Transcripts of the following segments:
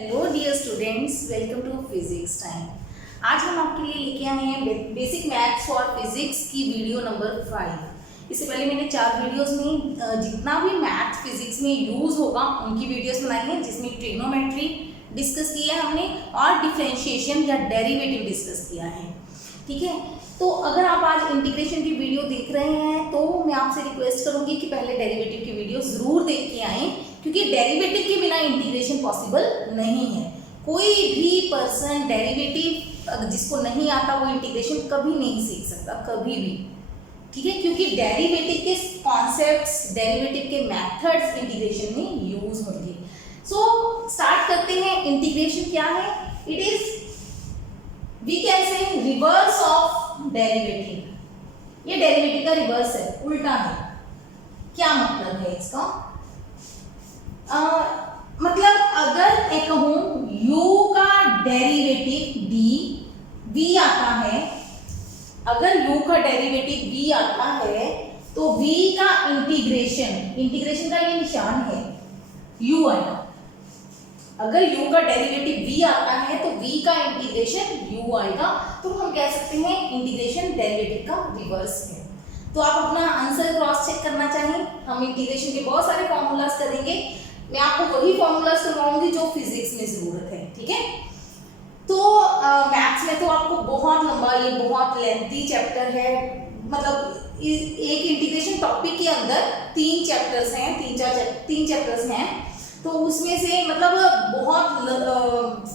Hello dear students, welcome to physics time. आज हम आपके लिए लेके आए हैं बेसिक मैथ्स फॉर फिजिक्स की वीडियो नंबर 5। इससे पहले मैंने 4 वीडियोस में जितना भी मैथ फिजिक्स में यूज़ होगा उनकी वीडियोस बनाई हैं, जिसमें ट्रिग्नोमेट्री डिस्कस किया है हमने और डिफरेंशिएशन या डेरिवेटिव डिस्कस किया है। ठीक है, तो अगर आप आज इंटीग्रेशन की वीडियो देख रहे हैं तो मैं आपसे रिक्वेस्ट करूंगी कि पहले डेरिवेटिव की वीडियो ज़रूर देख के आएँ, क्योंकि डेरिवेटिव के बिना इंटीग्रेशन पॉसिबल नहीं है। कोई भी पर्सन डेरिवेटिव जिसको नहीं आता वो इंटीग्रेशन कभी नहीं सीख सकता, कभी भी। ठीक है, क्योंकि डेरिवेटिव के कॉन्सेप्ट्स, डेरिवेटिव के मेथड्स इंटीग्रेशन में यूज होंगे। सो स्टार्ट करते हैं। इंटीग्रेशन क्या है? It is we can say reverse of derivative. ये डेरिवेटिव का रिवर्स है, उल्टा है। क्या मतलब है इसका? मतलब अगर मैं कहूं u का डेरिवेटिव v आता है, अगर u का डेरिवेटिव v आता है तो v का इंटीग्रेशन का ये निशान है, u आएगा। अगर u का डेरिवेटिव v आता है तो v का इंटीग्रेशन u आएगा, तो हम कह सकते हैं इंटीग्रेशन डेरिवेटिव का रिवर्स है। तो आप अपना आंसर क्रॉस चेक करना चाहें, हम इंटीग्रेशन के बहुत सारे फॉर्मूलाज करेंगे। मैं आपको वही फॉर्मूलाज करवाऊंगी जो फिजिक्स में जरूरत है। ठीक है, तो मैथ्स में तो आपको बहुत लंबा, ये बहुत लेंथी चैप्टर है। मतलब एक इंटीग्रेशन टॉपिक के अंदर 3 चैप्टर्स हैं, 3 चैप्टर्स हैं, तो उसमें से मतलब बहुत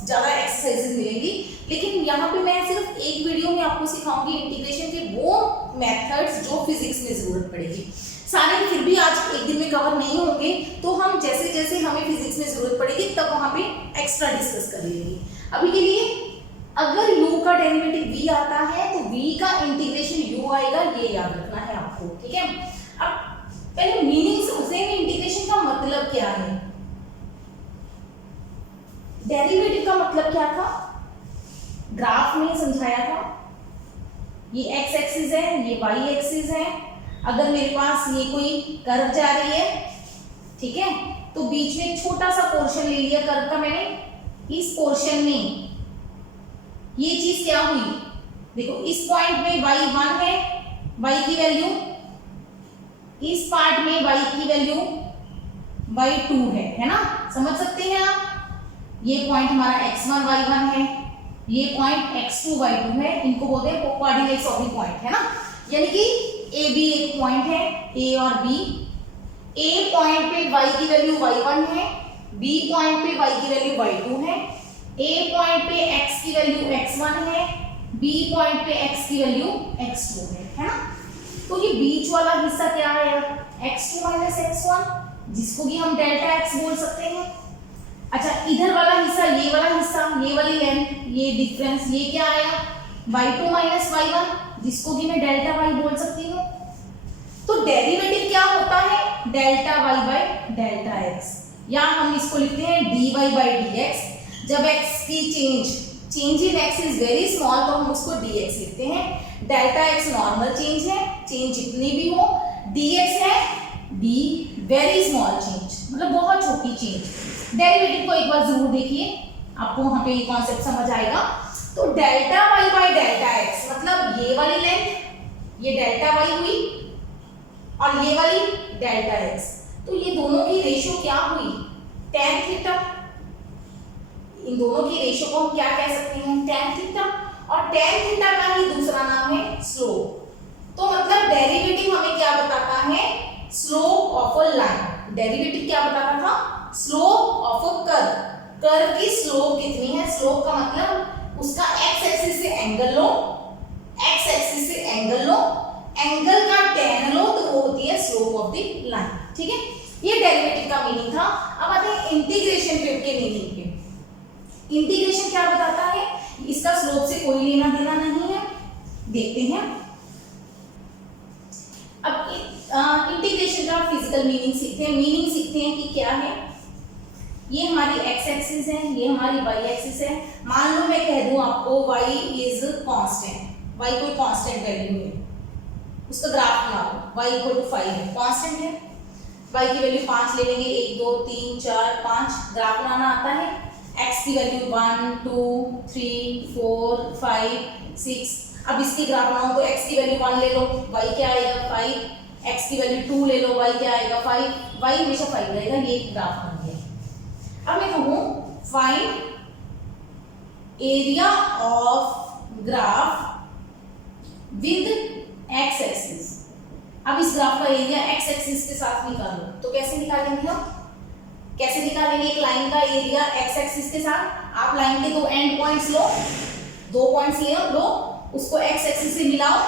ज़्यादा एक्सरसाइजेज मिलेंगी। लेकिन यहाँ पे मैं सिर्फ एक वीडियो में आपको सिखाऊंगी इंटीग्रेशन के वो मेथड्स जो फिजिक्स में जरूरत पड़ेगी। सारे फिर भी आज एक दिन में कवर नहीं होंगे, तो हम जैसे जैसे हमें फिजिक्स में जरूरत पड़ेगी तब वहां पे एक्स्ट्रा डिस्कस कर लेंगे। अभी के लिए अगर u का डेरिवेटिव v आता है तो v का इंटीग्रेशन u आएगा, ये याद रखना है आपको। ठीक है, अब पहले मीनिंग समझते हैं इंटीग्रेशन का मतलब क्या है। डेरिवेटिव का मतलब क्या था, ग्राफ में समझाया था। ये x एक्सिस है, ये y एक्सिस है। अगर मेरे पास ये कोई कर्व जा रही है, ठीक है, तो बीच में छोटा सा पोर्शन ले लिया कर्व का मैंने। इस पोर्शन में ये चीज क्या हुई, देखो इस पॉइंट में y1 है, y की वैल्यू, इस पार्ट में y की वैल्यू y2 है ना, समझ सकते हैं आप। ये पॉइंट हमारा x1 y1 है, ये पॉइंट x2 y2 है, इनको बोलते हैं कोऑर्डिनेट्स ऑफ द पॉइंट, है ना। यानी कि ए बी एक पॉइंट है, ए और बी। ए पॉइंट पे y की वैल्यू y1 है, बी पॉइंट पे y की वैल्यू y2 है, ए पॉइंट पे x की वैल्यू x1 है, बी पॉइंट पे x की वैल्यू x2 है ना। तो ये बीच वाला हिस्सा क्या है, x2 माइनस x1, जिसको कि हम डेल्टा x बोल सकते हैं। अच्छा, इधर वाला हिस्सा, ये वाला हिस्सा, ये वाली लेंथ, ये डिफरेंस, ये क्या आया, y2 माइनस y1, जिसको कि मैं डेल्टा y बोल सकती हूँ। तो डेरिवेटिव क्या होता है, delta y by delta x, या हम इसको लिखते हैं dy बाय dx। जब x की change in x is very small तो हम उसको dx लिखते हैं। डेल्टा x नॉर्मल चेंज है, चेंज जितनी भी हो, dx है d वेरी स्मॉल चेंज, मतलब बहुत छोटी चेंज। डेरिवेटिव को एक बार जरूर देखिए, आपको वहां पे ये कॉन्सेप्ट समझ आएगा। तो delta y by delta x मतलब ये वाली लेंथ, ये डेल्टा y हुई, और ये वाली डेल्टा x, तो ये दोनों की रेशियो क्या हुई, tan थीटा। इन दोनों की रेशियो को हम क्या कह सकते हैं, tan थीटा। और tan थीटा का ही दूसरा नाम है स्लोप। तो मतलब डेरिवेटिव हमें क्या बताता है, slope of a line. Derivative क्या बताता था, slope of a curve. Curve की स्लोप कितनी है, स्लोप का मतलब उसका x एक्सिस से एंगल लो, x एक्सिस से एंगल लो, एंगल का tan लो, तो वो होती है स्लोप ऑफ द लाइन। ठीक है, ये डेरिवेटिव का मीनिंग था। अब आते हैं इंटीग्रेशन के मीनिंग पे। इंटीग्रेशन क्या बताता है, इसका स्लोप से कोई लेना देना नहीं है, देखते हैं। अब इंटीग्रेशन का फिजिकल मीनिंग सीखते हैं कि क्या है। ये हमारी x एक्सिस है, ये हमारी y एक्सिस है। मान लो मैं कह दूं आपको y इज कांस्टेंट, y कोई कांस्टेंट वैल्यू है, उसका ग्राफ बनाओ, y इक्वल टू 5 है, कांस्टेंट है। y की वैल्यू 5 ले लेंगे, 1 2 3 4 5, ग्राफ बनाना आता है। x की वैल्यू 1 2 3 4 5 6। अब इसकी ग्राफ बनाओ तो x की वैल्यू 1 ले लो, y क्या आएगा 5, x की वैल्यू 2 ले लो, y क्या आएगा 5, y हमेशा 5 रहेगा। ये ग्राफ बन गया। अब मैं कहूँ find area of graph with x axis. अब इस ग्राफ का एरिया x एक्सिस के साथ निकालो, तो कैसे निकालेंगे हम? कैसे निकालेंगे एक लाइन का एरिया x एक्सिस के साथ? आप लाइन के दो एंड पॉइंट्स लो, दो पॉइंट्स लो, उसको x एक्सिस से मिलाओ,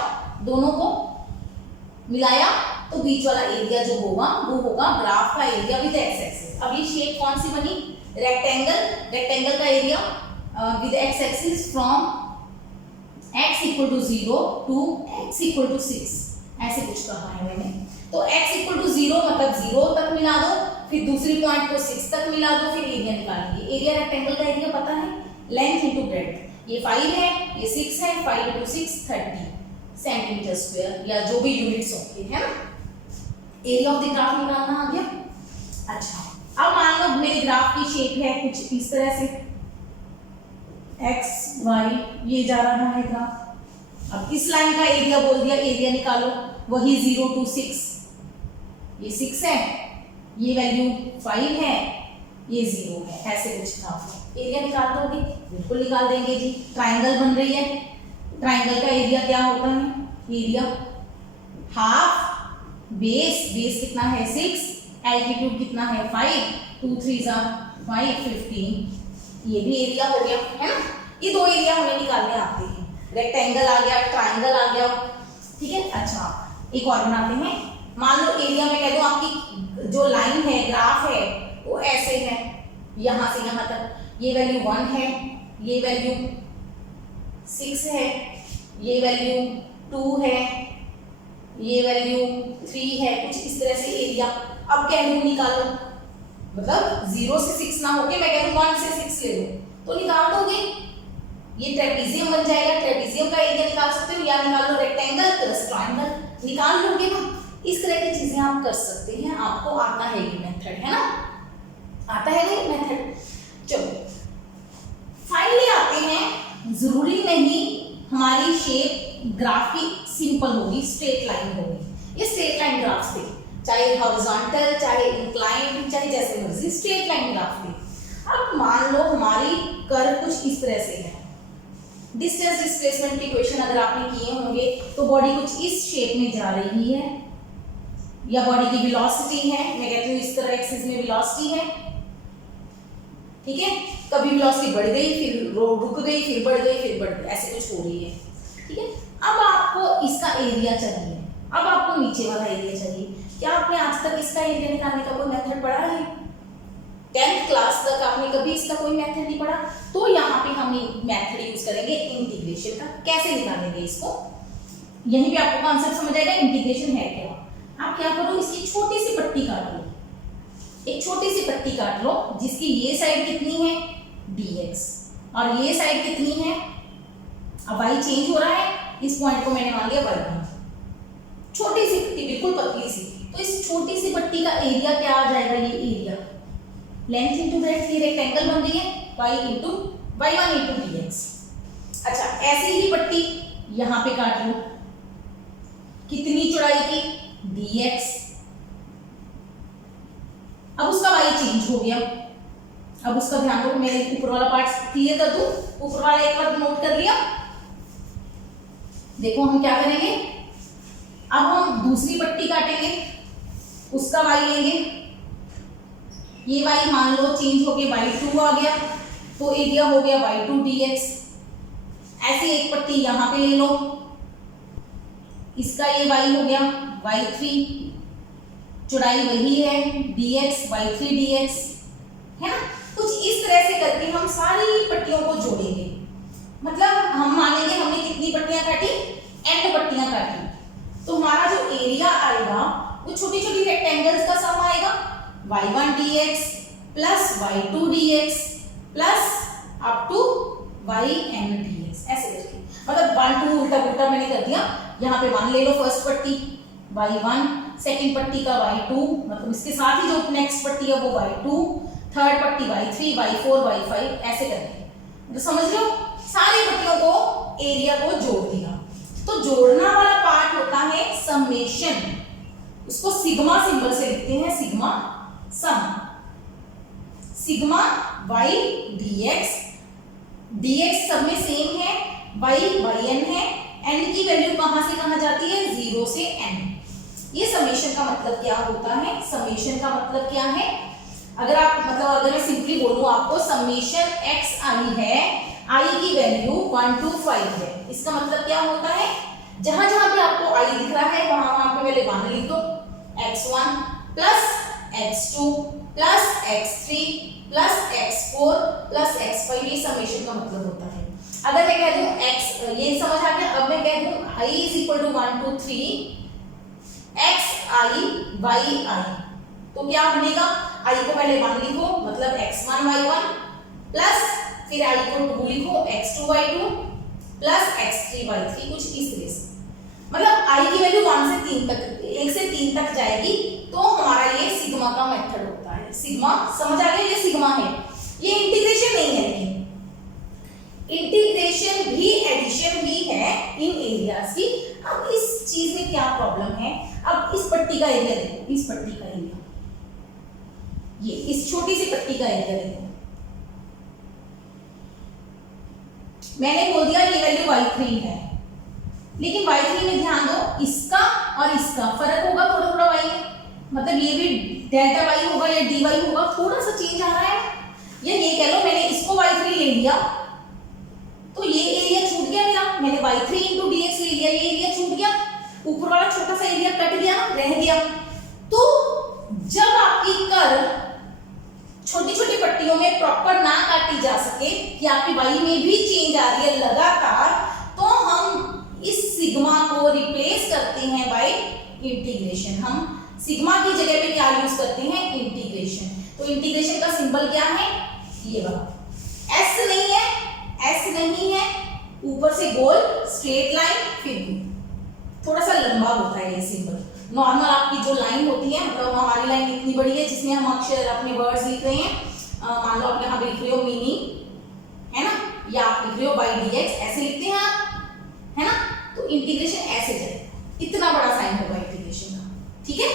दोनों को मिलाया तो बीच वाला एरिया जो होगा वो होगा ग्राफ का एरिया विद x एक्सिस। अब ये शेप कौन सी बनी? रेक्टेंगल। रेक्टेंगल का area with x axis from x equal to 0 to x equal to 6, ऐसे कुछ कहा है मैंने। तो x इक्वल टू 0 मतलब 0 तक मिला दो, फिर दूसरी पॉइंट को 6 तक मिला दो, फिर एरिया निकालेंगे। एरिया रेक्टेंगल का एरिया पता है, लेंथ इनटू ब्रेड्थ। ये 5 है, ये 6 है, 5 इनटू 6 30 सेंटीमीटर स्क्वायर, या जो भी यूनिट्स होंगे, है ना। एरिया ऑफ द ग्राफ निकालना आ गया। अच्छा, अब मान लो मेरे ग्राफ की शेप है कुछ इस तरह से, x y ये जा रहा है ग्राफ। अब इस लाइन का एरिया बोल दिया, एरिया निकालो, वही 0 टू 6, ये 6 है, ये वैल्यू 5 है, ये 0 है, ऐसे कुछ ग्राफ है। एरिया निकाल दोगे? बिल्कुल निकाल देंगे जी। ट्राइंगल बन रही है, ट्राइंगल का एरिया क्या होता है? एरिया हाफ बेस, बेस कितना है 6, एल्टीट्यूड कितना है 5, 2 3 जा 5 15, ये भी एरिया हो गया, है ना। ये दो एरिया हमें निकालने आते हैं, रेक्टेंगल आ गया, ट्राइंगल आ गया, ठीक है। अच्छा, एक और बनाते हैं। मान लो एरिया में कह दो आपकी जो लाइन है, ग्राफ है, वो ऐसे है, यहां से यहां तक, ये वैल्यू 1 है, ये वैल्यू 6 है, ये वैल्यू 2 है, ये वैल्यू 3 है, कुछ इस तरह से एरिया। अब कह दूं निकालो, मतलब 0 से 6 ना होके मैं कह दूं 1 से 6 ले लो, तो निकाल दोगे। ये ट्रेपीजियम बन जाएगा, ट्रेपीजियम का एरिया निकाल सकते हो, या निकाल लो रेक्टेंगल प्लस ट्रायंगल, निकाल लोगे ना। इस तरह की चीजें आप कर सकते हैं, आपको आता है ये मेथड, है ना, आता है ये मेथड। चलो फाइनली आते हैं, जरूरी नहीं हमारी शेप ग्राफ की सिंपल होगी, स्ट्रेट लाइन होगी। ये स्ट्रेट लाइन ग्राफ थे, चाहे हॉरिजॉन्टल, चाहे इंक्लाइंड, चाहे जैसे मर्जी, स्ट्रेट लाइन ग्राफ थे। अब मान लो हमारी कर्व कुछ इस तरह से है। डिस्टेंस डिस्प्लेसमेंट के क्वेश्चन अगर आपने किए होंगे तो बॉडी कुछ इस शेप में जा रही है, या बॉडी की वेलोसिटी है, मैं कहती हूँ इस तरह एक्सिस में वेलोसिटी है, ठीक है। कभी वेलोसिटी बढ़ गई, फिर रुक गई, फिर बढ़ गई, फिर बढ़ गई, ऐसे कुछ हो रही है, ठीक है। अब आपको इसका एरिया चाहिए, अब आपको नीचे वाला एरिया चाहिए। क्या आपने आज तक इसका एरिया निकालने का कोई मेथड पढ़ा है? 10th क्लास तक आपने कभी इसका कोई मेथड नहीं पढ़ा, तो यहाँ पे हम मेथड यूज करेंगे इंटीग्रेशन का। कैसे निकालेंगे इसको, यहीं पे आपको कॉन्सेप्ट समझ आएगा इंटीग्रेशन है क्या। आप क्या करो, इसकी छोटी सी पट्टी काट लो, एक छोटी सी पट्टी काट लो, जिसकी ये साइड कितनी है dx और ये साइड कितनी है, अब y चेंज हो रहा है, इस पॉइंट को मैंने मान लिया y1, छोटी सी पट्टी, बिल्कुल पतली सी। तो इस छोटी सी पट्टी का एरिया क्या आ जाएगा, ये एरिया, लेंथ इनटू ब्रेड्थ, ये रेक्टेंगल बन रही है, y into y1 into dx। अच्छा, ऐसी ही पट्टी यहां पे काट लो, कितनी चौड़ाई की dx, अब उसका y चेंज हो गया। अब उसका ध्यान दो, मैं ऊपर वाला पार्ट क्लियर कर दूं, ऊपर वाला एक बार नोट कर लिया। देखो हम क्या करेंगे, अब हम दूसरी पट्टी काटेंगे, उसका y लेंगे, ये y मान लो चेंज हो गया y2 आ गया, तो एरिया हो गया y2 dx। ऐसे एक पट्टी यहां पे ले लो, इसका ये y हो गया y3, चौड़ाई वही है dx, y3 dx, है ना। कुछ इस तरह से करके हम सारी पट्टियों को जोड़ेंगे, मतलब हम मानेंगे हमने कितनी पट्टियां काटी, एंड पट्टियां काटी, तो हमारा जो एरिया आएगा वो छोटी छोटी रेक्टेंगल्स का सम आएगा, y1 dx plus y2 dx plus up to yn dx, ऐसे करके, मतलब 1 2 उल्टा पुल्टा मैंने कर दिया। यहाँ पे 1 ले लो फर्स्ट पट्टी y1, सेकंड पट्टी का y2, मतलब इसके साथ ही जो नेक्स्ट पट्टी है वो y2, थर्ड पट्टी y3, y4, y5 ऐसे करके, तो समझ लो सारी पट्टियों को एरिया को जोड़ दिया। तो जोड़ना वाला पार्ट होता है समेशन, उसको सिग्मा सिंबल से लिखते हैं, सिग्मा सम, सिग्मा y dx, dx सब में सेम है, y yn है, n की वैल्यू कहां से कहां जाती है, 0 से n। ये समेशन का मतलब क्या होता है, समेशन का मतलब क्या है, अगर आप मतलब अगर मैं सिंपली बोलूं आपको, समेशन xi है, i की वैल्यू 1 to 5 है, इसका मतलब क्या होता है, जहां जहां पे आपको i दिख रहा है वहां वहां पे पहले मान लिख दो, x1 plus x2 plus x3 plus x4 plus x5, ये समेशन का मतलब होता है। अगर मैं कह दूं x, ये समझ आ गया, अब मैं कह दूं i is equal to 1 2 3 xi yi, तो क्या बनेगा, i को पहले 1 लिखो मतलब x1 y1 प्लस फिर i को 2 लिखो x2 y2 plus x3 y3, कुछ इस तरह से, मतलब i की वैल्यू 1 से 3 तक, 1 से 3 तक जाएगी, तो हमारा ये सिग्मा का मेथड होता है। सिग्मा समझ आ गया, ये सिग्मा है, ये इंटीग्रेशन नहीं है, लेकिन इंटीग्रेशन भी एडिशन ही है इन एरियाज की। अब इस चीज में क्या प्रॉब्लम है, अब इस पट्टी का एरिया देखो, इस पट्टी का एरिया, ये इस छोटी सी पट्टी का एरिया देखो, मैंने बोल दिया ये वैल्यू y3 है, लेकिन y3 में ध्यान दो, इसका और इसका फर्क होगा थोड़ा थोड़ा y में, मतलब ये भी डेल्टा y होगा या dy होगा, थोड़ा सा चेंज आ रहा है, या ये कह लो मैंने इसको y3 ले लिया तो ये एरिया छूट गया मेरा, मैंने y3 into dx ले लिया, ये एरिया छूट गया, ऊपर वाला छोटा सा एरिया कट गया ना, रह गया। तो जब आपकी कर्व छोटी छोटी पट्टियों में प्रॉपर ना काटी जा सके कि आपकी y में भी चेंज आ रही है लगातार, तो हम इस सिग्मा को रिप्लेस करते हैं बाय इंटीग्रेशन। हम सिग्मा की जगह पे क्या यूज करते हैं, इंटीग्रेशन। तो इंटीग्रेशन का सिंबल क्या है, ये वाला, s नहीं है, s नहीं है, ऊपर से गोल स्ट्रेट लाइन, फिर थोड़ा सा लंबा होता है ये सिंबल। नॉर्मल आपकी जो लाइन होती है, मतलब हमारी लाइन इतनी बड़ी है जिसमें हम अक्षर अपने वर्ड्स लिख रहे हैं, मान लो आप यहाँ पे लिख रहे हो मीनिंग, है ना, या आप लिख रहे हो बाई dx, ऐसे लिखते हैं आप, है ना, तो इंटीग्रेशन ऐसे जाए, इतना बड़ा साइन होगा इंटीग्रेशन का, ठीक है।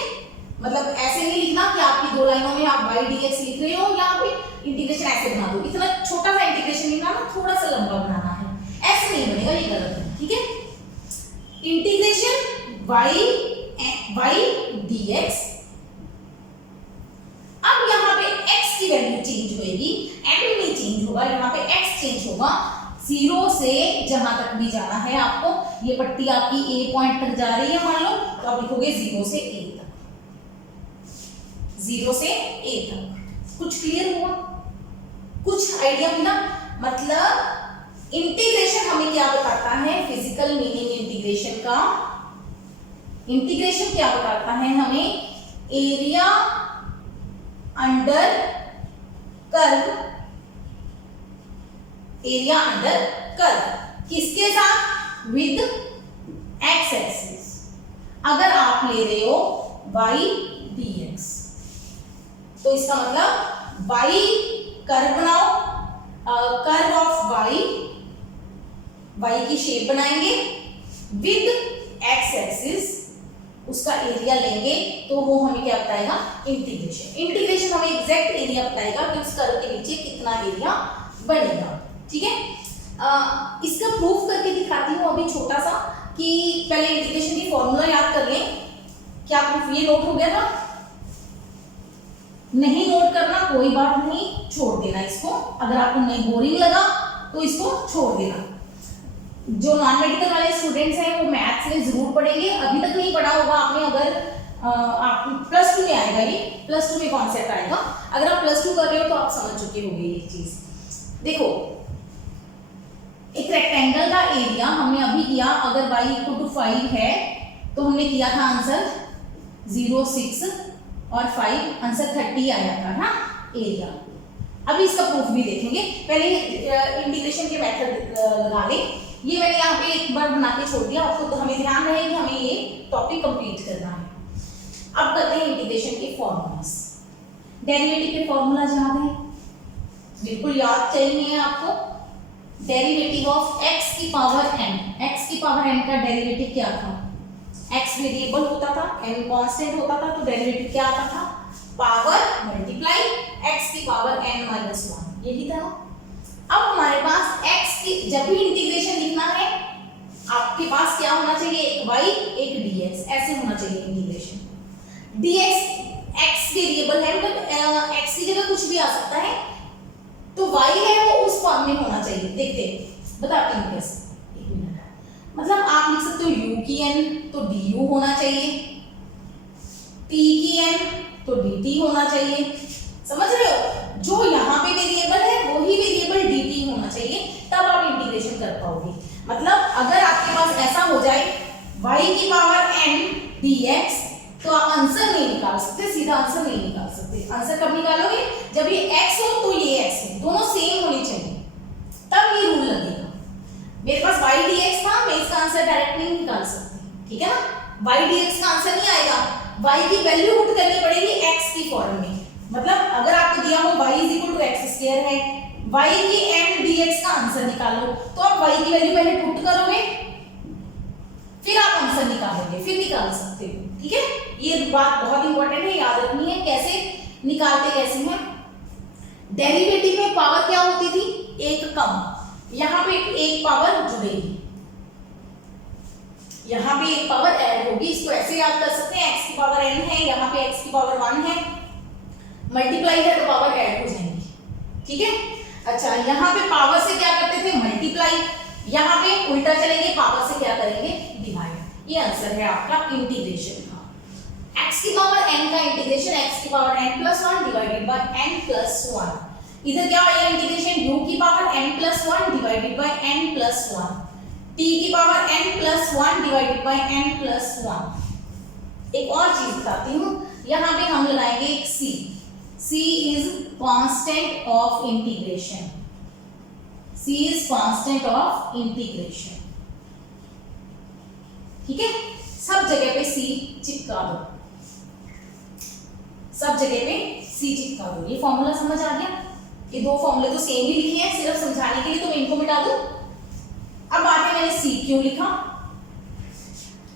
मतलब ऐसे नहीं लिखना कि आपकी दो लाइनों में आप बाई dx लिख रहे हो, यहाँ पे इंटीग्रेशन ऐसे बना दो, इतना छोटा सा इंटीग्रेशन नहीं बनाना, थोड़ा सा लंबा बनाना है, ऐसे नहीं बनेगा, ये गलत है, ठीक है। इंटीग्रेशन y dx, अब यहाँ पे x की वैल्यू चेंज होगी, n नहीं चेंज होगा, यहाँ पे x चेंज होगा। 0 से जहां तक भी जाना है आपको, ये पट्टी आपकी a पॉइंट तक जा रही है मान लो, तो आप लिखोगे 0 से a तक, 0 से a तक। कुछ क्लियर हुआ, कुछ आइडिया मिला, मतलब इंटीग्रेशन हमें क्या बताता है, फिजिकल मीनिंग इंटीग्रेशन का, इंटीग्रेशन क्या बताता है हमें, area under curve, area under curve किसके साथ, विद एक्स एक्सिस। अगर आप ले रहे हो y dx, तो इसका मतलब y कर्व बनाओ, कर्व ऑफ y की शेप बनाएंगे, विद एक्स एक्सिस उसका एरिया लेंगे, तो वो हमें क्या बताएगा, इंटीग्रेशन। इंटीग्रेशन हमें एग्जैक्ट एरिया बताएगा कि उस कर्व के नीचे कितना एरिया बनेगा, ठीक है। इसका प्रूफ करके दिखाती हूँ अभी छोटा सा, कि पहले इंटीग्रेशन की फॉर्मूला याद कर लें। क्या प्रूफ, ये नोट हो गया था, नहीं नोट करना कोई बात नहीं, छोड़ देना इसको, अगर आपको नहीं बोरिंग लगा तो इसको छोड़ देना। जो नॉन मेडिकल वाले स्टूडेंट्स हैं वो मैथ्स में जरूर पढ़ेंगे, अभी तक नहीं पढ़ा होगा आपने, अगर आप प्लस 2 में आएगा, ये प्लस 2 में कॉन्सेप्ट आएगा, अगर आप प्लस 2 कर रहे हो तो आप समझ चुके होंगे ये चीज। देखो एक रेक्टेंगल का एरिया हमने अभी किया, अगर y इक्वल टू 5 है तो हमने किया था आंसर 0, 6 और 5, आंसर 30 आया था ना एरिया। अभी इसका प्रूफ भी देखेंगे, पहले इंटीग्रेशन के मेथड लगा लें। ये मैंने यहाँ पे एक बार बना के छोड़ दिया आपको, तो हमें ध्यान रहे कि हमें ये टॉपिक कंप्लीट करना है। अब करते हैं इंटीग्रेशन के फॉर्मूलास। डेरिवेटिव के फॉर्मूला याद है, बिल्कुल याद चाहिए आपको। डेरिवेटिव ऑफ x की पावर n, x की पावर n का डेरिवेटिव क्या था? x वेरिएबल होता था, n कांस्टेंट होता था, तो डेरिवेटिव क्या आता था? पावर मल्टीप्लाई x की पावर n माइनस 1, यही था ना। अब हमारे पास x की जब भी इंटीग्रेशन लिखना है आपके पास क्या होना चाहिए? एक y एक dx, ऐसे होना चाहिए इंटीग्रेशन। dx x वेरिएबल है, मतलब x की जगह कुछ भी आ सकता है, तो y है वो उस फॉर्म में होना चाहिए। देखते बताती हूँ कैसे, एक मिनट। मतलब आप लिख सकते हो u की n तो du होना चाहिए, t की n तो dt होना चाहिए, समझ रहे हो? जो यहाँ पे वेरिएबल है वही वेरिएबल dt होना चाहिए, तब आप इंटीग्रेशन कर पाओगे। मतलब अगर आपके पास ऐसा हो जाए y की पावर n dx, तो आप आंसर नहीं निकाल सकते, सीधा आंसर नहीं निकाल सकते। आंसर कब निकालोगे? जब ये x हो तो ये x हो, दोनों सेम होनी चाहिए, तब ये रूल लगेगा। मेरे पास y dx था, मैं इसका आंसर डायरेक्ट नहीं निकाल सकती, ठीक है ना। y dx का आंसर नहीं आएगा, y की वैल्यू पुट करनी पड़ेगी x की फॉर्म में। मतलब अगर आपको दिया हो y x² है, y की n dx का आंसर निकालो, तो आप y की वैल्यू पहले पुट करोगे, फिर आप आंसर निकालोगे, फिर निकाल सकते हो, ठीक है। ये बात बहुत इंपॉर्टेंट है, याद रखनी है। कैसे निकालते कैसे हैं? डेरिवेटिव में पावर क्या होती थी? एक कम, यहाँ पे एक पावर जुड़ेगी, यहाँ पे एक पावर ऐड होगी। इसको ऐसे याद कर सकते हैं, x की पावर n है, यहाँ पे x की पावर 1 है, मल्टीप्लाई है तो पावर ऐड हो जाएंगी, ठीक है। अच्छा, यहाँ पे पावर से क्या करते थे? मल्टीप्लाई, यहाँ पे उल्टा चलेंगे, पावर से क्या करेंगे? डिवाइड। ये आंसर है आपका इंटीग्रेशन का। x की पावर n का इंटीग्रेशन x की power n plus 1 divided by n plus 1। इधर क्या होगा? इंटीग्रेशन u की power n plus 1 divided by n plus 1, t की power n plus 1 divided by n plus 1। एक और चीज बताती हूँ, यहाँ पे हम लगाएंगे एक c is constant of integration, c is constant of integration, ठीक है। सब जगह पे c चिपका दो, सब जगह पे c चिपका दो। ये फॉर्मूला समझ आ गया? ये दो फॉर्मूले तो सेम ही लिखे हैं, सिर्फ समझाने के लिए तो मैं इनको मिटा दूं। अब बात है मैंने c क्यों लिखा,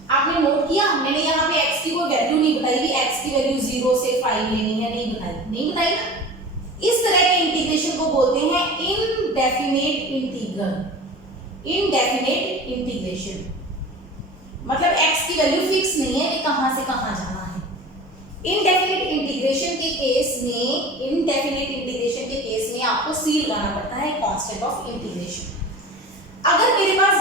आपने नोट किया? मैंने यहाँ पे x की कोई वैल्यू नहीं बताई भी, x की वैल्यू 0 से 5 लेनी है, नहीं बताई ना। इस तरह के इंटीग्रेशन को बोलते हैं इनडेफिनेट इंटीग्रल, इनडेफिनेट इंटीग्रेशन। मतलब x की वैल्यू फिक्स नहीं है कि कहां से कहां जाना है। इनडेफिनेट इंटीग्रेशन के केस में आपको c लगाना पड़ता है, कांस्टेंट ऑफ इंटीग्रेशन। अगर मेरे पास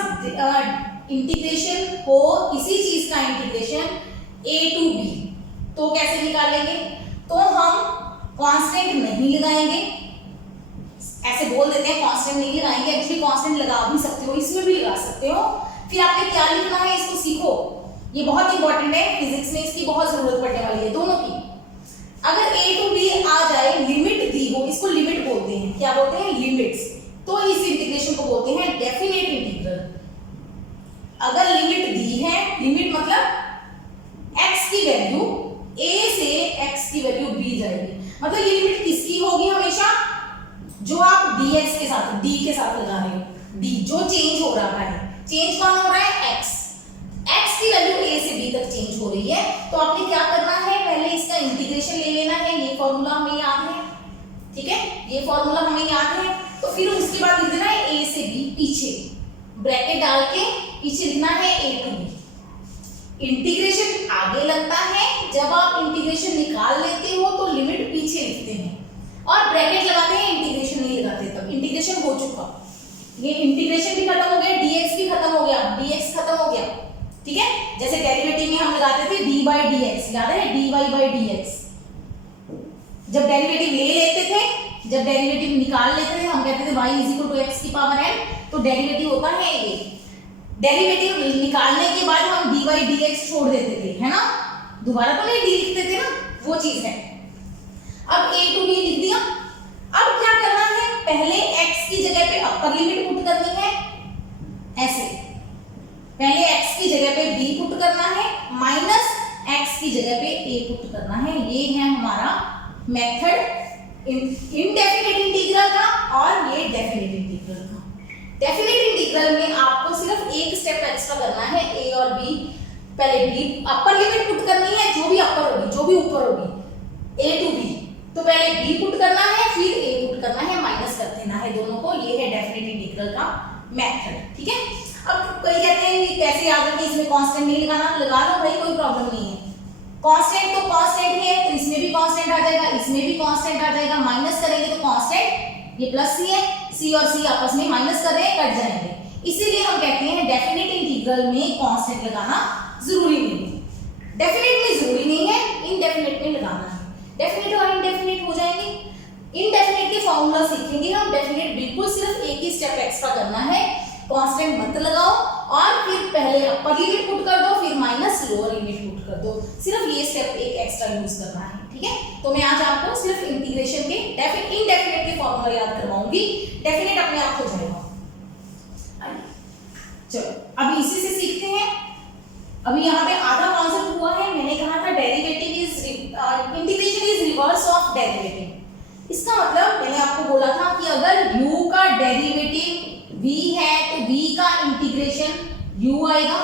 इंटीग्रेशन हो किसी चीज का इंटीग्रेशन a to b, तो कैसे निकालेंगे? तो हम कांस्टेंट नहीं लगाएंगे, ऐसे बोल देते हैं कांस्टेंट नहीं लगाएंगे, एक्चुअली कांस्टेंट लगा भी सकते हो, इसमें भी लगा सकते हो। फिर आपने क्या लिखना है, इसको सीखो, ये बहुत इंपॉर्टेंट है, फिजिक्स में इसकी बहुत जरूरत पड़ने वाली है, दोनों की। अगर a to b आ जाए, लिमिट दी हो, इसको लिमिट बोलते हैं, क्या बोलते हैं? लिमिट्स। तो इस इंटीग्रेशन को बोलते हैं डेफिनेट इंटीग्रल। अगर लिमिट दी है, लिमिट मतलब x की वैल्यू a से x की वैल्यू b जाएगी, मतलब ये लिमिट किसकी होगी? हमेशा जो आप dx के साथ, d के साथ लगा रहे हो, d जो चेंज हो रहा है, चेंज कौन हो रहा है? x की वैल्यू a से b तक चेंज हो रही है, तो आपने क्या करना है? पहले इसका इंटीग्रेशन ले लेना है, ये फॉर्मूला हमें याद है, ठीक है, ये फॉर्मूला हमें याद है। तो फिर उसके बाद लिख देना है a से b, पीछे ब्रैकेट डाल के पीछे लिखना है a to b। इंटीग्रेशन आगे लगता है, जब आप इंटीग्रेशन निकाल लेते हो तो लिमिट पीछे लिखते हैं और ब्रैकेट लगाते हैं, इंटीग्रेशन नहीं लगाते। तब इंटीग्रेशन हो चुका, ये इंटीग्रेशन भी खत्म हो गया, dx भी खत्म हो गया, dx खत्म हो गया, ठीक है। जैसे डेरिवेटिव में हम लगाते थे d by dx, याद है? dy by dx। जब डेरिवेटिव ले लेते थे, जब डेरिवेटिव निकाल लेते थे, हम कहते थे y is equal to x की पावर n, तो डेरिवेटिव होता है ये। डेरिवेटिव निकालने के बाद हम dy dx छोड़ देते थे, है ना, दोबारा तो नहीं d लिखते थे ना, वो चीज है। अब a to b लिख दिया। अब क्या करना है? पहले x की जगह पे अपर लिमिट पुट करनी है, ऐसे पहले x की जगह पे b पुट करना है, माइनस x की जगह पे a पुट करना है। ये है हमारा मेथड इनडेफिनेट इंटीग्रल का और ये डेफिनेट इंटीग्रल का। डेफिनेट इंटीग्रल में आपको सिर्फ एक स्टेप एक्स्ट्रा करना है, ए और बी। पहले बी अपर लिमिट पुट करनी है, जो भी अपर होगी जो भी ऊपर होगी ए टू बी, तो पहले बी पुट करना है फिर ए पुट करना है, माइनस कर देना है दोनों को। ये है डेफिनेट इंटीग्रल का मेथड, ठीक है। अब कोई कहते हैं कैसे याद रखें, इसमें कांस्टेंट नहीं लगाना, लगा लो भाई, कोई प्रॉब्लम नहीं है। कांस्टेंट तो कांस्टेंट है, तो इसमें भी कांस्टेंट आ जाएगा, इसमें भी कांस्टेंट आ जाएगा। माइनस करेंगे तो कांस्टेंट, ये प्लस सी है, सी और सी आपस में माइनस कर रहे हैं, कट जाएंगे। इसीलिए हम कहते हैं डेफिनेट इंटीग्रल में कांस्टेंट लगाना जरूरी नहीं है। डेफिनेट में जरूरी नहीं है, इनडेफिनेट में लगाना है। डेफिनेट और इनडेफिनेट हो जाएंगे। इनडेफिनेट के फॉर्मूला सीखेंगे हम, डेफिनेट बिल्कुल सिर्फ एक ही स्टेप एक्स्ट्रा करना है, कांस्टेंट मत लगाओ और फिर पहले अपर लिमिट पुट कर दो फिर माइनस लोअर लिमिट पुट कर दो, सिर्फ ये स्टेप एक एक्स्ट्रा यूज करना है, ठीक है। तो मैं आज आपको सिर्फ इंटीग्रेशन के इनडेफिनेट के फॉर्मूला याद करवाऊंगी, डेफिनेट अपने आप हो जाएगा। चलो अभी इसी से सीखते हैं। अभी यहाँ पे आधा कॉन्सेप्ट हुआ है, मैंने कहा था derivative is integration is reverse of derivative. इसका मतलब मैंने आपको बोला था कि अगर u का डेरिवेटिव v है तो v का इंटीग्रेशन u आएगा,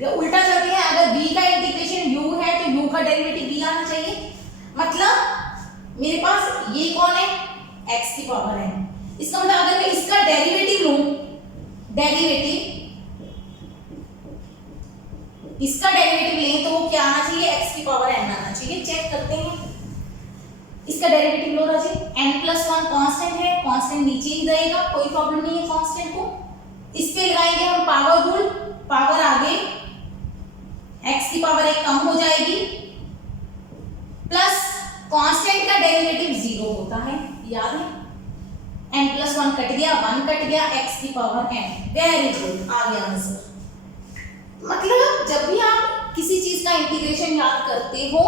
या उल्टा चलते हैं, अगर v का इंटीग्रेशन u है तो u का डेरिवेटिव v आना चाहिए। मतलब मेरे पास ये कौन है, x की पावर है। इसका मतलब अगर मैं इसका डेरिवेटिव लूं, इसका डेरिवेटिव लें तो वो क्या आना चाहिए, x की पावर n आना चाहिए। चेक करते हैं, इसका डेरिवेटिव लो राजे, n+1 कांस्टेंट है, कांस्टेंट नीचे ही रहेगा, कोई प्रॉब्लम नहीं है कांस्टेंट को। इस पे लगाएंगे हम पावर रूल, पावर आगे x की पावर 1 कम हो जाएगी, प्लस कांस्टेंट का डेरिवेटिव 0 होता है, याद है। n+1 कट गया, 1 कट गया, x की पावर n। वेरी गुड, आ गया आंसर। मतलब जब भी आप किसी चीज का इंटीग्रेशन याद करते हो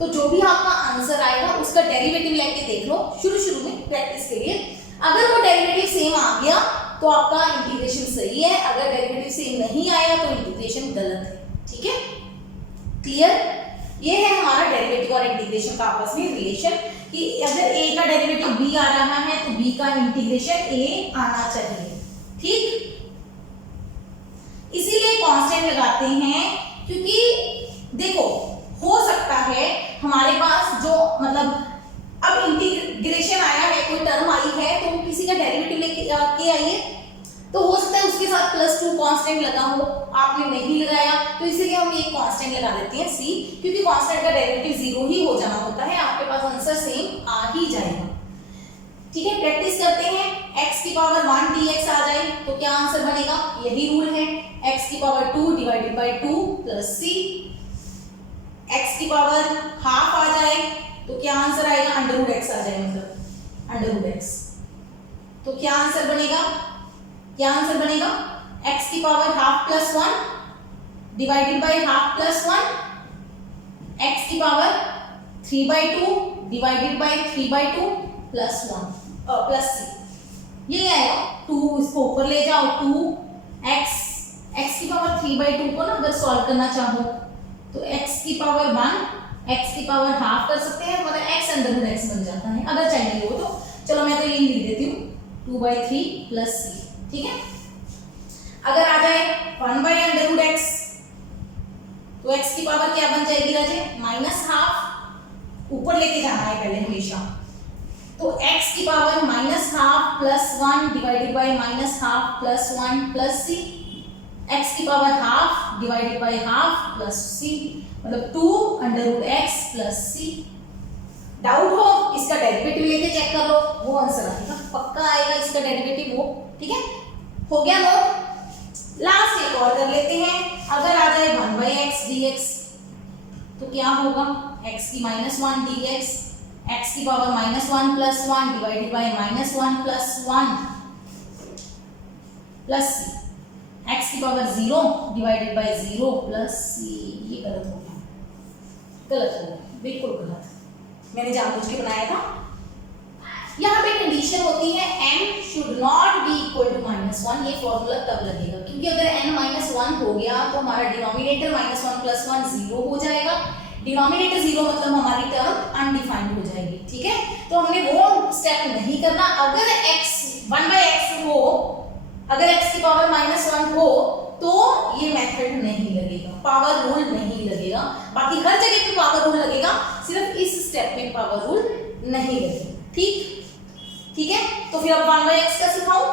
तो जो भी आपका आंसर आएगा उसका डेरिवेटिव लेके देख लो शुरू में प्रैक्टिस के लिए। अगर वो डेरिवेटिव सेम आ गया तो आपका इंटीग्रेशन सही है, अगर डेरिवेटिव सेम नहीं आया तो इंटीग्रेशन गलत है, ठीक है। क्लियर? ये है हमारा डेरिवेटिव और इंटीग्रेशन का आपस में रिलेशन, कि अगर a का डेरिवेटिव b आ रहा है तो b का इंटीग्रेशन a आना चाहिए, ठीक। इसीलिए कांस्टेंट लगाते हैं, क्योंकि देखो हो सकता है हमारे पास जो मतलब अब इंटीग्रेशन आया है, कोई टर्म आई है तो किसी का डेरिवेटिव लेके के आई है, तो हो सकता है उसके साथ +2 कांस्टेंट लगा हो, आपने नहीं लगाया तो इसीलिए हम एक कांस्टेंट लगा देते हैं c, क्योंकि कांस्टेंट का डेरिवेटिव 0 ही हो जाना होता है, आपके पास आंसर सेम आ ही जाएगा, ठीक है। प्रैक्टिस करते हैं, x की पावर 1 dx आ जाए तो क्या आंसर बनेगा, यही रूल है, x की power 2 divided by 2 plus c। x की पावर हाफ आ जाए तो क्या आंसर आएगा, √x आ जाए, मतलब √x, तो क्या आंसर बनेगा, x की power half plus 1 divided by half plus 1, x की power 3/2 divided by 3/2 plus 1 plus c, ये आएगा 2, इसको ऊपर ले जाओ, 2x की पावर 3/2 को ना अगर सॉल्व करना चाहो तो x की पावर 1, x की पावर हाफ कर सकते हैं, मतलब x √x बन जाता है अगर चाहिए हो तो। चलो मैं तो ये लिख देती हूँ 2/3 प्लस c, ठीक है। अगर आ जाए 1/√x तो x की पावर क्या बन जाएगी राजे, -½ ऊपर लेके जाना है पहले हमेशा, तो x की power -½ plus 1 divided by -½ plus 1 plus c, x की power half divided by half plus c, मतलब 2√x प्लस c। डाउट हो इसका डेरिवेटिव लेके चेक कर लो, वो आंसर आएगा, पक्का आएगा इसका डेरिवेटिव वो, ठीक है। हो गया नोट। लास्ट एक और कर लेते हैं, अगर आ जाए 1/x dx तो क्या होगा, x की -1 dx, x की power -1 plus 1 divided by -1 plus 1 plus c, x की power 0 divided by 0 plus c। ये गलत हो गया, बिल्कुल गलत, मैंने जानबूझ के बनाया था। यहाँ पे कंडीशन होती है n should not be equal to -1, ये फॉर्मूला तब लगेगा क्योंकि अगर n -1 हो गया तो हमारा डिनोमिनेटर -1 प्लस 1 0 हो जाएगा, डिनोमिनेटर 0 मतलब हमारी टर्म अनडिफाइंड हो जाएगी, ठीक है, तो हमने वो स्टेप नहीं करना। अगर x 1/x हो, अगर x की पावर -1 हो तो ये मेथड नहीं लगेगा, पावर रूल नहीं लगेगा। बाकी हर जगह पे पावर रूल लगेगा, सिर्फ इस स्टेप में पावर रूल नहीं लगेगा। ठीक है, तो फिर अब 1/x का सिखाऊं,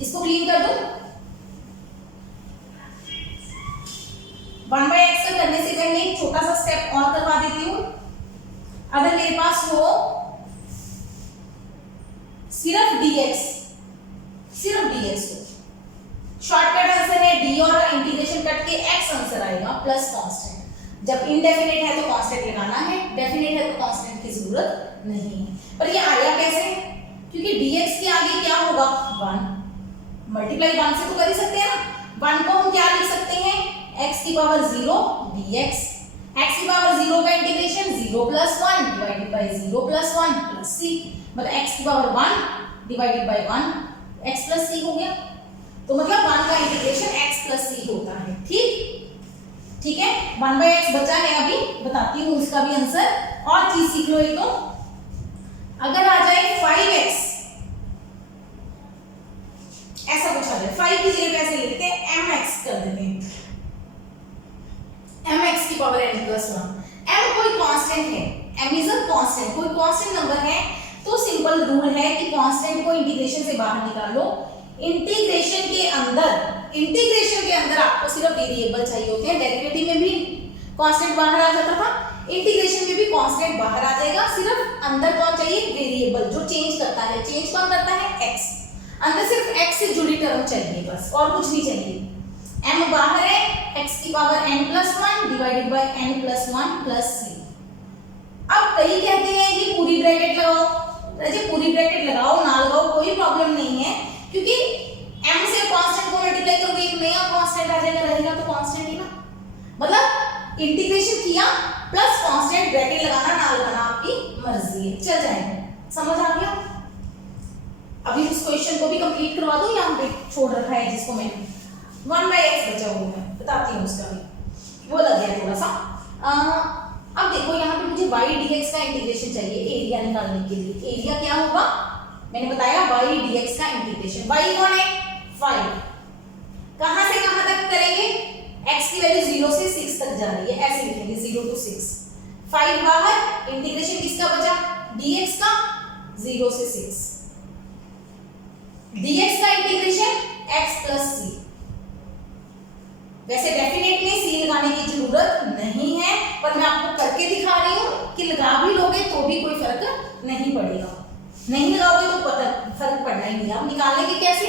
इसको क्लीन कर दो। 1/x का करने से पहले एक छोटा सा स्टेप और करवा देती हूं। अगर मेरे पास हो सिर्फ dx हो, शॉर्टकट आंसर है d और इंटीग्रेशन कट के x आंसर आएगा प्लस कांस्टेंट। जब इनडेफिनेट है तो कांस्टेंट लगाना है, डेफिनेट है तो कांस्टेंट की जरूरत नहीं है। पर ये आया कैसे? क्योंकि dx के आगे क्या होगा 1, मल्टीप्लाई 1 से तो कर ही सकते हैं ना। 1 को हम क्या लिख सकते हैं, x की पावर 0 dx, x की पावर 0 का integration 0 + 1 divided by 0 + 1 plus c, मतलब x की power 1 divided by 1 x plus c हो गया। तो मतलब 1 का इंटीग्रेशन x प्लस c होता है। ठीक है, 1/x बचा है, अभी बताती हूँ उसका भी आंसर। और चीज सीख लो एक तो, अगर आ जाए 5x, ऐसा कुछ आ जाए 5 की जगह पे ऐसे लिखते हैं mx कर देते हैं, mx की पावर n + 1। m कोई कांस्टेंट है, m इज अ कांस्टेंट, कोई कांस्टेंट नंबर है तो सिंपल रूल है कि कांस्टेंट को इंटीग्रेशन से बाहर निकालो। इंटीग्रेशन के अंदर आपको सिर्फ वेरिएबल चाहिए होते हैं। डेरिवेटिव में भी कांस्टेंट बाहर आ जाता था, इंटीग्रेशन में भी कांस्टेंट बाहर आ जाएगा, सिर्फ अंदर कौन चाहिए, वेरिएबल जो चेंज करता है। चेंज कौन करता है, x। अंदर सिर्फ x से जुड़ी टर्म चाहिए बस, और कुछ नहीं चाहिए। m बाहर है, x की power n + 1 divided by n + 1 plus c। अब कई कहते हैं कि पूरी ब्रैकेट लगाओ, अरे पूरी ब्रैकेट लगाओ ना लगाओ कोई प्रॉब्लम नहीं है, क्योंकि m से कांस्टेंट को मल्टीप्लाई करोगे एक नया कांस्टेंट आ जाएगा, रहेगा तो कांस्टेंट ही ना। मतलब इंटीग्रेशन किया प्लस कांस्टेंट, ब्रैकेट लगाना ना लगाना आपकी मर्जी है, चल जाएगा। समझ आ गया? अभी उस क्वेश्चन को भी कंप्लीट करवा दो, यहाँ पे छोड़ रखा है जिसको मैंने 1/x बचा हुआ है, बताती हूँ उसका भी, वो लग गया थोड़ा सा। अब देखो यहाँ पे मुझे y dx का इंटीग्रेशन चाहिए एरिया निकालने के लिए। एरिया क्या होगा, मैंने बताया y dx का इंटीग्रेशन। y कौन है, 5। कहां से कहां तक करेंगे, x की वैल्यू 0 से 6 तक जा रही है, ऐसे लिखेंगे 0 to 6। 5 बाहर, इंटीग्रेशन किसका बचा, dx का 0 से 6। dx का इंटीग्रेशन x + c। वैसे डेफिनेट में c लगाने की जरूरत नहीं है, पर मैं आपको करके दिखा रही हूँ कि लगा भी लोगे तो भी कोई फर्क नहीं पड़ेगा। नहीं लगाओगे तो फर्क पड़ना ही नहीं। आप निकालेंगे कैसे,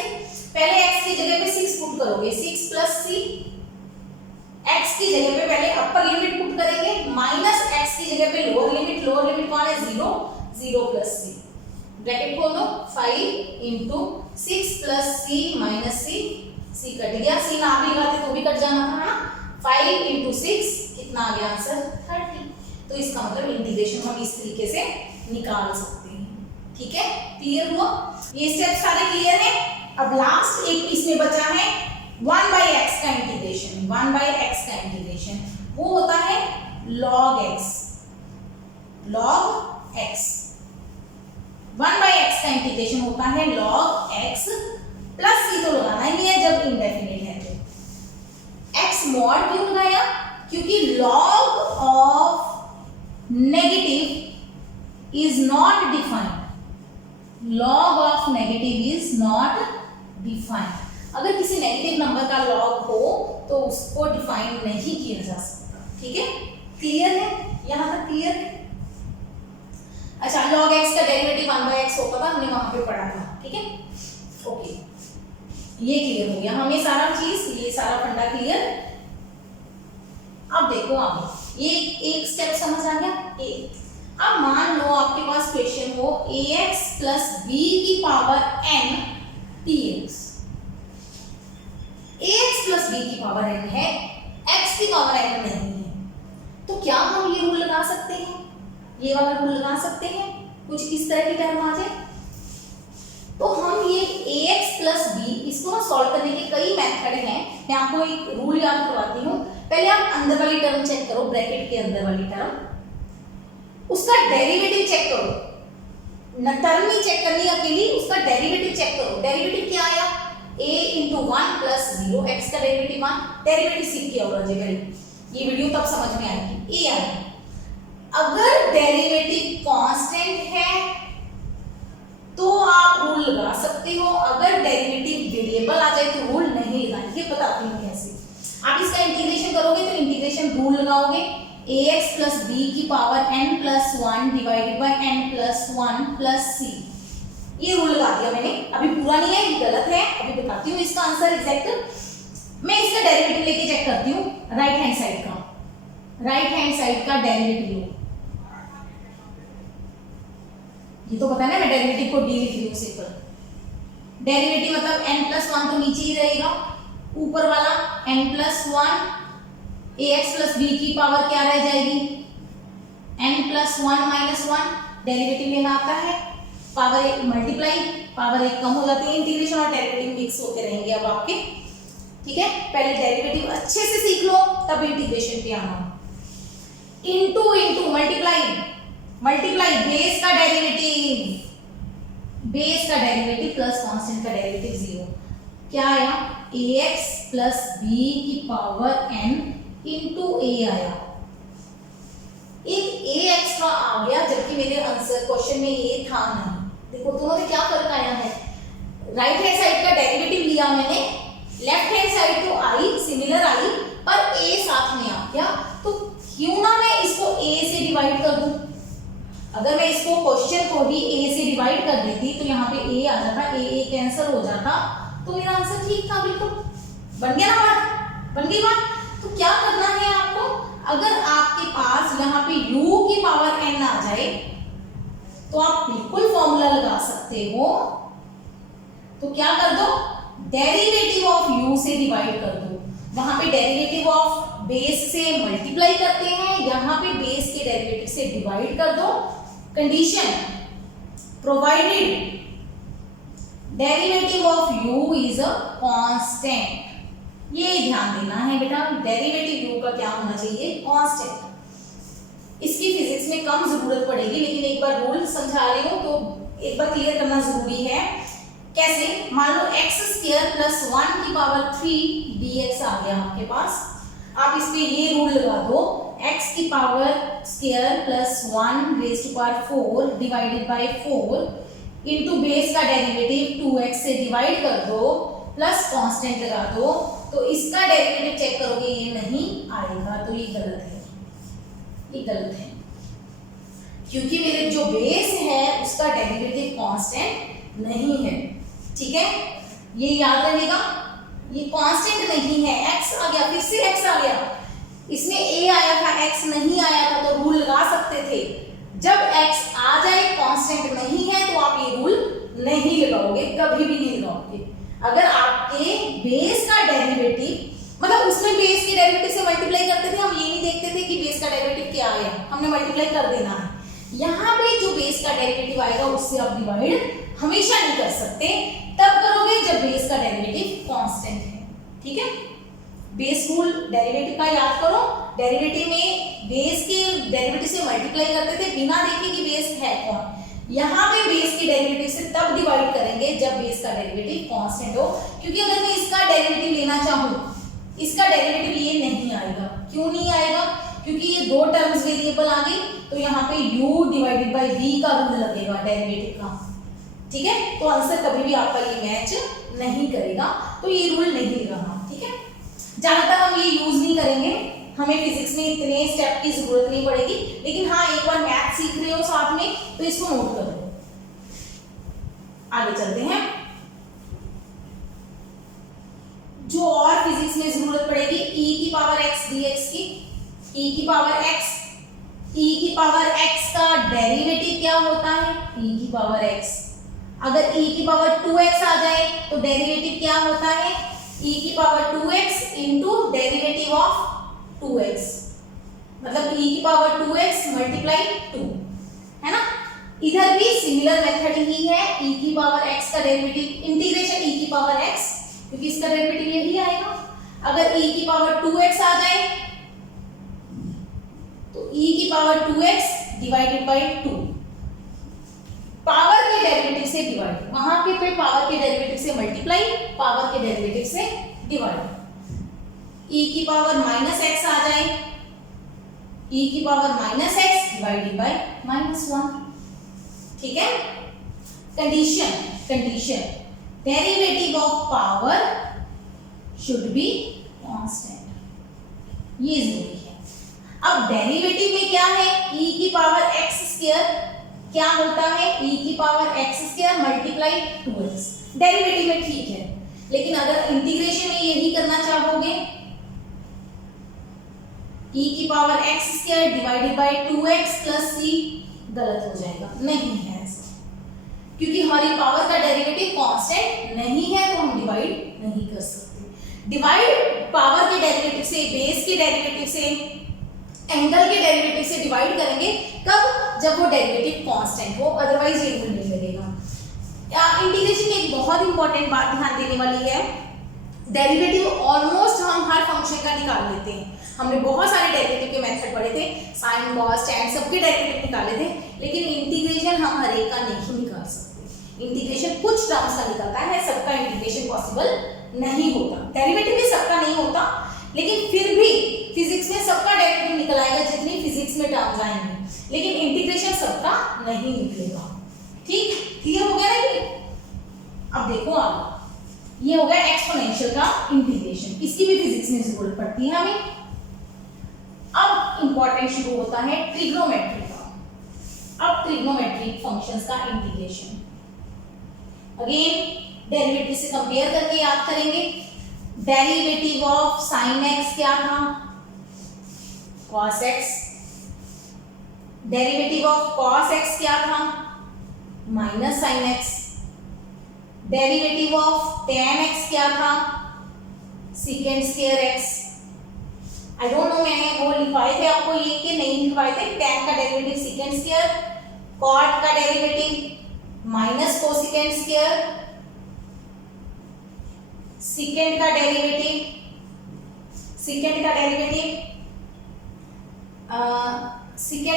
पहले x की जगह पे 6 पुट करोगे, 6 + c। x की जगह पे पहले अपर लिमिट पुट करेंगे, माइनस x की जगह पे लोअर लिमिट कौन है, 0 + c। ब्रैकेट खोल दो, 5 × 6 + c - c कट गया, c ना भी लगाते तो भी कट जाना था ना। 5 × 6 कितना आ गया आंसर, 30। तो इसका मतलब इंटीग्रेशन हम इस तरीके से निकाल सकते हैं। ठीक है, क्लियर हुआ? ये स्टेप सारे क्लियर है। अब लास्ट एक पीस में बचा है 1/x का इंटीग्रेशन। 1/x का इंटीग्रेशन वो होता है log x। 1/x का इंटीग्रेशन होता है log x प्लस c तो लगाना ही है जब इंडेफिनिट है तो। x mod क्यों लगाया, क्योंकि log of negative is not defined. log of negative is not defined. अगर किसी नेगेटिव नंबर का log हो तो उसको डिफाइन नहीं किया जा सकता। ठीक है, क्लियर है? यहां तक क्लियर है? अच्छा, log x का डेरिवेटिव 1/x होता था, हमने वहां पे पढ़ा था। ठीक है, ओके, ये क्लियर हो गया हमें सारा चीज, ये सारा फंडा क्लियर। अब देखो आगे, ये एक स्टेप समझ आ गया। अब मान लो आपके पास क्वेश्चन हो ax + b की power n dx। ax + b की पावर n है, x की पावर n नहीं है, तो क्या हम ये रूल लगा सकते हैं, ये वाला रूल लगा सकते हैं, कुछ इस तरह की टर्म आ जाए तो हम ये ax + b, इसको ना सॉल्व करने के कई मेथड हैं। मैं आपको एक रूल याद करवाती हूँ। पहले आप अंदर वाली टर्म चेक करो, ब्रैकेट के अंदर वाली टर्म। उसका डेरिवेटिव चेक करो, न टर्म ही चेक करनी अकेली, उसका डेरिवेटिव चेक करो। डेरिवेटिव क्या आया, a इंटू 1 प्लस 0, x का डेरिवेटिव 1, डेरिवेटिव सीख के और ये वीडियो तब समझ में आएगी। a आया, अगर डेरिवेटिव कांस्टेंट है तो आप रूल लगा सकते हो, अगर डेरिवेटिव वेरिएबल आ जाए तो रूल नहीं लगाएंगे। बताती हूँ कैसे। आप इसका इंटीग्रेशन करोगे तो इंटीग्रेशन रूल लगाओगे, ax प्लस बी की power n plus 1 divided by n plus 1 plus c। ये रूल लगा दिया मैंने, अभी पूरा नहीं है, ये गलत है, अभी बताती हूँ इसका आंसर एग्जैक्ट। मैं इसका डेरिवेटिव लेके चेक करती हूँ, राइट हैंड साइड का डेरिवेटिव लो। ये तो पता है ना, मैं डेरिवेटिव को डी लिख रही हूँ सिंपल। डेरिवेटिव मतलब n प्लस 1 तो नीचे ही रहेगा, ऊपर वाला n plus 1 ax plus b की पावर क्या रह जाएगी, n प्लस 1 माइनस 1। डेरिवेटिव लेना आता है, पावर एक मल्टीप्लाई, पावर एक कम हो जाती है, इंटीग्रेशन और डेरिवेटिव मिक्स होते रहेंगे अब आपके। ठीक है, पहले डेरिवेटिव अच्छे से सीख लो तब इंटीग्रेशन पे आना। इनटू इनटू मल्टीप्लाई बेस का डेरिवेटिव प्लस कांस्टेंट का डेरिवेटिव 0, क्या आया, ax प्लस b की पावर n इंटू a आया। एक a एक्स्ट्रा आ गया, जबकि मेरे आंसर क्वेश्चन में ये था नहीं। देखो दोनों में क्या फर्क आया है, राइट हैंड साइड का डेरिवेटिव लिया मैंने, लेफ्ट हैंड साइड तो आई सिमिलर आई, पर a साथ में आ गया, तो क्यों ना मैं इसको a से डिवाइड कर दूं। अगर मैं इसको क्वेश्चन को ही a से डिवाइड कर देती तो यहाँ पे a आ जाता, a कैंसिल हो जाता, तो मेरा आंसर ठीक था, बिल्कुल बन गया ना बात, बन गई बात। तो क्या करना है आपको, अगर आपके पास यहाँ पे u की पावर n आ जाए तो आप बिल्कुल फॉर्मूला लगा सकते हो। तो क्या कर दो, डेरिवेटिव ऑफ u से डिवाइड कर दो। वहां पे डेरिवेटिव ऑफ बेस से मल्टीप्लाई करते हैं, यहाँ पे बेस के डेरिवेटिव से डिवाइड कर दो। Condition provided derivative of u is a constant. ये ध्यान देना है बेटा, डेरिवेटिव u का क्या होना चाहिए, कांस्टेंट। इसकी फिजिक्स में कम जरूरत पड़ेगी, लेकिन एक बार रूल समझा रही हूँ तो एक बार क्लियर करना जरूरी है। कैसे, मान लो x स्क्वायर प्लस 1 की पावर 3 dx आ गया आपके पास, आप इस पे ये रूल लगा दो, x की power square plus 1 raise to power 4 divided by 4 into base का डेरिवेटिव 2x से डिवाइड कर दो, प्लस कांस्टेंट लगा दो, तो इसका डेरिवेटिव चेक करोगे ये नहीं आएगा, तो ये गलत है, ये गलत है, क्योंकि मेरे जो बेस है उसका डेरिवेटिव कांस्टेंट नहीं है। ठीक है, ये याद रहेगा, ये कांस्टेंट नहीं है। x आ गया, फिर से x आ गया, इसमें a आया था, x नहीं आया था, तो रूल लगा सकते थे। जब x आ जाए कांस्टेंट नहीं है तो आप ये रूल नहीं लगाओगे, कभी भी नहीं लगाओगे। अगर आपके बेस का डेरिवेटिव, मतलब उसमें बेस के डेरिवेटिव से मल्टीप्लाई करते थे, हम ये नहीं देखते थे कि बेस का डेरिवेटिव क्या आया, हमने मल्टीप्लाई कर देना है। यहाँ पे जो बेस का डेरिवेटिव आएगा उससे आप डिवाइड हमेशा नहीं कर सकते, तब करोगे जब बेस का डेरिवेटिव कांस्टेंट है। ठीक है, बेस रूल डेरिवेटिव का याद करो, डेरिवेटिव में बेस के डेरिवेटिव से मल्टीप्लाई करते थे बिना देखे कि बेस है कौन। यहाँ पे बेस के डेरिवेटिव से तब डिवाइड करेंगे जब बेस का डेरिवेटिव कांस्टेंट हो, क्योंकि अगर मैं इसका डेरिवेटिव लेना चाहूँ, इसका डेरिवेटिव ये नहीं आएगा। क्यों नहीं आएगा, क्योंकि ये दो टर्म्स वेरिएबल आ गई, तो यहाँ पे u डिवाइडेड बाय v का रूल लगेगा डेरिवेटिव का। ठीक है, तो आंसर कभी भी आपका ये मैच नहीं करेगा, तो ये रूल नहीं लगाना। ठीक है, जहां तक हम ये यूज नहीं करेंगे, हमें फिजिक्स में इतने स्टेप की जरूरत नहीं पड़ेगी, लेकिन हाँ एक बार मैथ सीख रहे हो साथ में तो इसको नोट कर लो। आगे चलते हैं, जो और फिजिक्स में जरूरत पड़ेगी e की पावर x dx की, e की पावर x का डेरिवेटिव क्या होता है, e की पावर x। अगर e की पावर 2x आ जाए तो डेरिवेटिव क्या होता है, e की power 2x into derivative of 2x, मतलब e की पावर 2x मल्टीप्लाई 2, है ना। इधर भी सिमिलर मेथड ही है, e की पावर x का डेरिवेटिव इंटीग्रेशन e की पावर x, क्योंकि इसका डेरिवेटिव यही आएगा। अगर e की पावर 2x आ जाए तो e की power 2x divided by 2, power के डेरिवेटिव से डिवाइड, वहां के पे पावर के डेरिवेटिव से मल्टीप्लाई, पावर के डेरिवेटिव से डिवाइड, e की पावर माइनस एक्स आ जाए, e की power minus x divided by -1, ठीक है। Condition derivative of power should be constant, ये जरूरी है। अब डेरिवेटिव में क्या है, e की पावर x स्क्वायर क्या होता है, e की power x square multiply 2x, derivative में ठीक है, लेकिन अगर इंटीग्रेशन में यही करना चाहोगे e की power x square divided by 2x plus c, गलत हो जाएगा, नहीं है ऐसा, क्योंकि हमारी पावर का डेरिवेटिव कांस्टेंट नहीं है तो हम डिवाइड नहीं कर सकते। डिवाइड पावर के डेरिवेटिव से, बेस के डेरिवेटिव से, एंगल के डेरिवेटिव से डिवाइड करेंगे कब, जब वो डेरिवेटिव कांस्टेंट हो, अदरवाइज ये रूल नहीं लगेगा। इंटीग्रेशन में एक बहुत इंपॉर्टेंट बात ध्यान देने वाली है, डेरिवेटिव ऑलमोस्ट हम हर फंक्शन का निकाल लेते हैं, हमने बहुत सारे डेरिवेटिव के मेथड पढ़े थे, साइन कॉस टैन सबके डेरिवेटिव निकाले थे, लेकिन इंटीग्रेशन हम हर एक का नहीं निकाल सकते। इंटीग्रेशन कुछ टर्म्स का निकलता है, सबका इंटीग्रेशन पॉसिबल नहीं होता, डेरिवेटिव भी सबका नहीं होता, लेकिन फिर भी फिजिक्स में सबका डेरिवेटिव निकल आएगा जितनी फिजिक्स में टर्म्स आएंगे, लेकिन इंटीग्रेशन सबका नहीं निकलेगा। ठीक, क्लियर हो गया ना ये? अब देखो आप, ये हो गया एक्सपोनेंशियल का इंटीग्रेशन, इसकी भी फिजिक्स में जरूरत पड़ती है हमें। अब इंपॉर्टेंट शुरू होता है ट्रिग्नोमेट्री का। अब ट्रिग्नोमेट्रिक फंक्शंस का इंटीग्रेशन, अगेन डेरिवेटिव से कंपेयर करके याद करेंगे। डेरिवेटिव ऑफ साइन एक्स क्या था, cos x, derivative of cos x क्या था, minus sine x, derivative of ten x क्या था, secant square x. I don't know मैंने वो लिखवाए थे आपको ये कि नहीं लिखवाए थे, टेन का डेरिवेटिव सीकेंड स्क्वायर, कॉट का derivative minus cosecant square, secant का derivative secant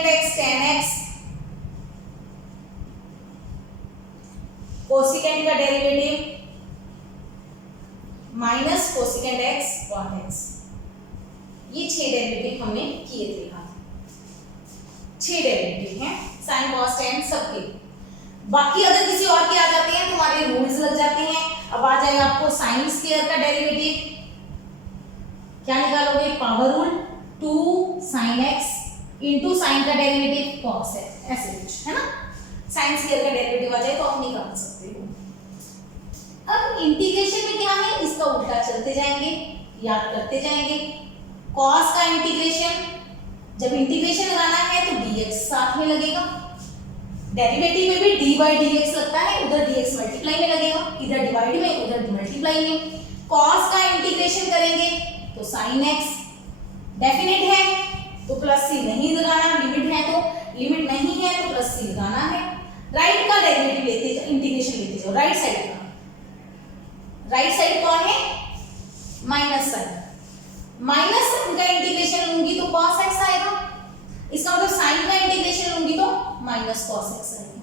X tan X, cosecant का derivative minus cosecant X cot X. ये 6 डेरिवेटिव हमने किए थे, 6 डेरिवेटिव हैं साइन कॉस टेन सबके। बाकी अगर किसी और के आ जाते हैं तो हमारे रूल्स लग जाते हैं। अब आ जाएगा आपको साइन स्क्वायर का डेरिवेटिव, क्या निकालोगे, power rule 2 sin x into sine का डेरिवेटिव cos x, ऐसे कुछ है ना। साइन स्क्वायर का डेरिवेटिव आ जाए तो आप निकाल सकते हो। अब इंटीग्रेशन में क्या है, इसका उल्टा चलते जाएंगे, याद करते जाएंगे। cos का इंटीग्रेशन, जब इंटीग्रेशन लगाना है तो dx साथ में लगेगा, डेरिवेटिव में भी d by dx लगता है, उधर dx मल्टीप्लाई में लगेगा, इधर डिवाइड में उधर मल्टीप्लाई में। cos का इंटीग्रेशन करेंगे तो sin x डेफिनेट है तो प्लस c नहीं लगाना, लिमिट है तो, लिमिट नहीं है तो प्लस c लगाना है। राइट का डेरिवेटिव लेते जाओ, इंटीग्रेशन लेते जाओ राइट साइड का। राइट साइड कौन है, माइनस साइन, माइनस साइन का इंटीग्रेशन लूंगी तो cos x आएगा, इसका मतलब साइन का इंटीग्रेशन लूंगी तो माइनस cos x आएगा।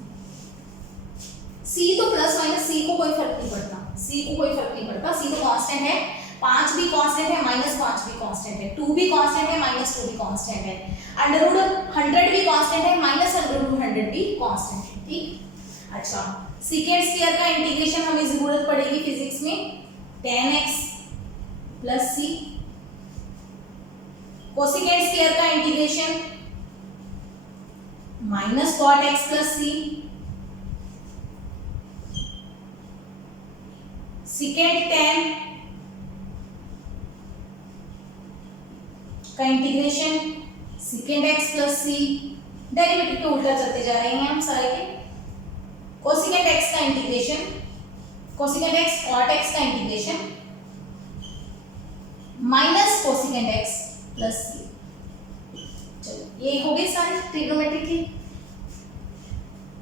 c तो प्लस माइनस c को कोई फर्क नहीं पड़ता, c को कोई फर्क नहीं पड़ता, c तो कांस्टेंट है, 5 भी कांस्टेंट है, -5 भी कांस्टेंट है, 2 भी कांस्टेंट है, -2 भी कांस्टेंट है, √100 भी कांस्टेंट है, -√100 भी कांस्टेंट है। ठीक, अच्छा, सीकेंड स्क्वायर का इंटीग्रेशन हमें जरूरत पड़ेगी फिजिक्स में, tan x plus c। Cosecant square का integration minus cot x plus c। Secant tan का integration secant x plus c। Derivative के उल्टा चलते जा रहे हैं हम सारे के। कोसेकेंड x का integration, cosecant x cot x का integration minus cosecant x plus c। चलो ये हो गई सारी ट्रिग्नोमेट्री की।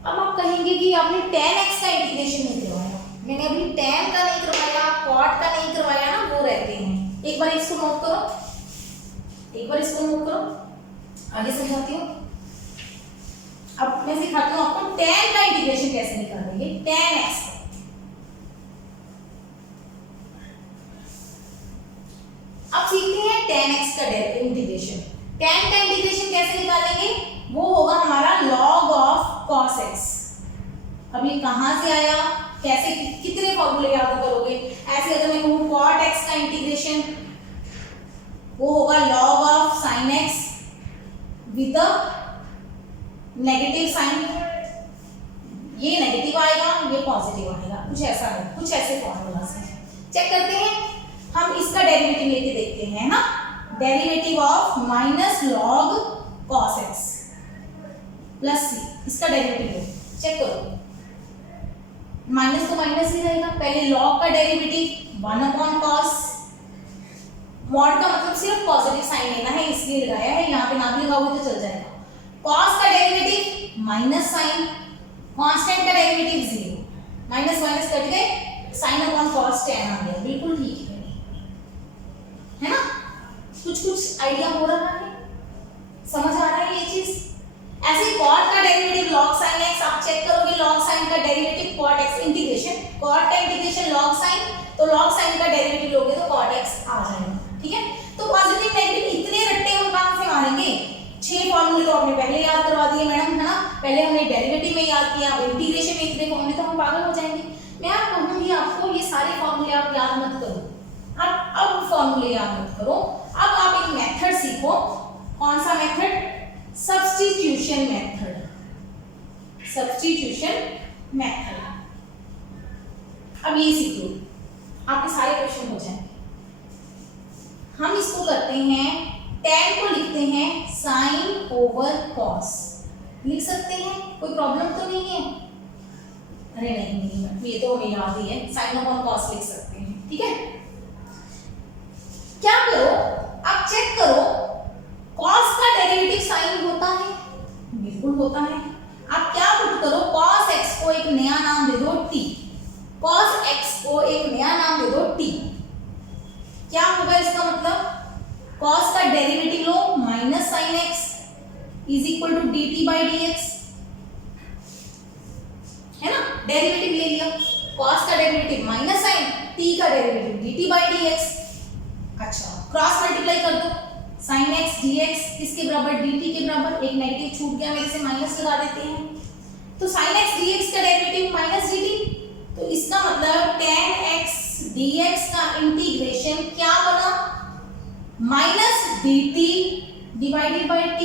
अब आप कहेंगे कि आपने tan x का इंटीग्रेशन नहीं करवाया, मैंने अभी tan का नहीं करवाया, cot का नहीं करवाया ना, वो रहते हैं। एक बार इसको नोट करो, एक बार इसको नोट करो, आगे समझाती हूँ। अब मैं सिखाती हूँ आपको tan का इंटीग्रेशन कैसे निकालेंगे। tan x, अब सीखते हैं tan x का इंटीग्रेशन। tan का इंटीग्रेशन कैसे निकालेंगे, वो होगा हमारा log of cos x। अब ये कहां से आया, कैसे, कितने फॉर्मूले याद करोगे। ऐसे अगर मैं कहूँ cot x का इंटीग्रेशन, वो होगा log of sin x with negative sine. ये नेगेटिव आएगा, ये पॉजिटिव आएगा, कुछ ऐसा है, कुछ ऐसे फॉर्मूला से चेक करते हैं। हम इसका डेरिवेटिव लेके देखते हैं ना, derivative of minus log cos x plus C, इसका डेरिवेटिव लो, चेक करो। माइनस तो माइनस ही रहेगा, पहले लॉग का डेरिवेटिव 1/cos, मॉड का मतलब सिर्फ पॉजिटिव साइन लेना है इसलिए लगाया है, यहाँ पे ना भी लगाओगे तो चल जाएगा। cos का डेरिवेटिव माइनस साइन, कांस्टेंट का डेरिवेटिव 0, माइनस माइनस कट गए, sin अपॉन cos tan आ गया, बिल्कुल ठीक है ना। कुछ कुछ आइडिया हो रहा है, समझ आ रहा है ये चीज। ऐसे cot का डेरिवेटिव log sin x, आप चेक करोगे log sin का derivative cot x integration, cot का इंटीग्रेशन log sin, तो log sin का डेरिवेटिव लोगे तो cot x आ जाएगा, ठीक है। तो पॉजिटिव नेगेटिव इतने रट्टे हम कहां से मारेंगे, 6 फॉर्मूले तो आपने पहले याद करवा दिए मैडम, है ना। पहले हमने डेरिवेटिव में याद किया, अब इंटीग्रेशन में इतने फॉर्मूले तो हम पागल हो जाएंगे। मैं आप कहूंगी आपको ये सारे फॉर्मूले आप याद मत करो, आप अब फॉर्मूले याद मत करो, अब आप एक मेथड सीखो। कौन सा method, substitution method, substitution method. अब ये सीख लो, आपके सारे क्वेश्चन हो जाएंगे। हम इसको करते हैं, tan को लिखते हैं sin ओवर cos, लिख सकते हैं, कोई प्रॉब्लम तो नहीं है। अरे नहीं, ये तो हमें याद ही है, sin ओवर cos लिख सकते हैं, ठीक है। क्या करो, आप चेक करो, cos का डेरिवेटिव sin होता है, बिल्कुल होता है। आप क्या पुट करो, cos x को एक नया नाम दे दो t, cos x को एक नया नाम दे दो t। क्या होगा इसका मतलब, cos का डेरिवेटिव लो minus sin x is equal to dt by dx, है ना। डेरिवेटिव ले लिया, cos का डेरिवेटिव माइनस sin, t का डेरिवेटिव dt बाई dx। अच्छा, क्रॉस मल्टीप्लाई कर दो, sin x dx किसके बराबर, dt के बराबर, एक नेगेटिव छूट गया मेरे से, माइनस लगा देते हैं। तो sin x dx का डेरिवेटिव माइनस dt, तो इसका मतलब tan x dx का इंटीग्रेशन क्या बना, minus dt divided by t,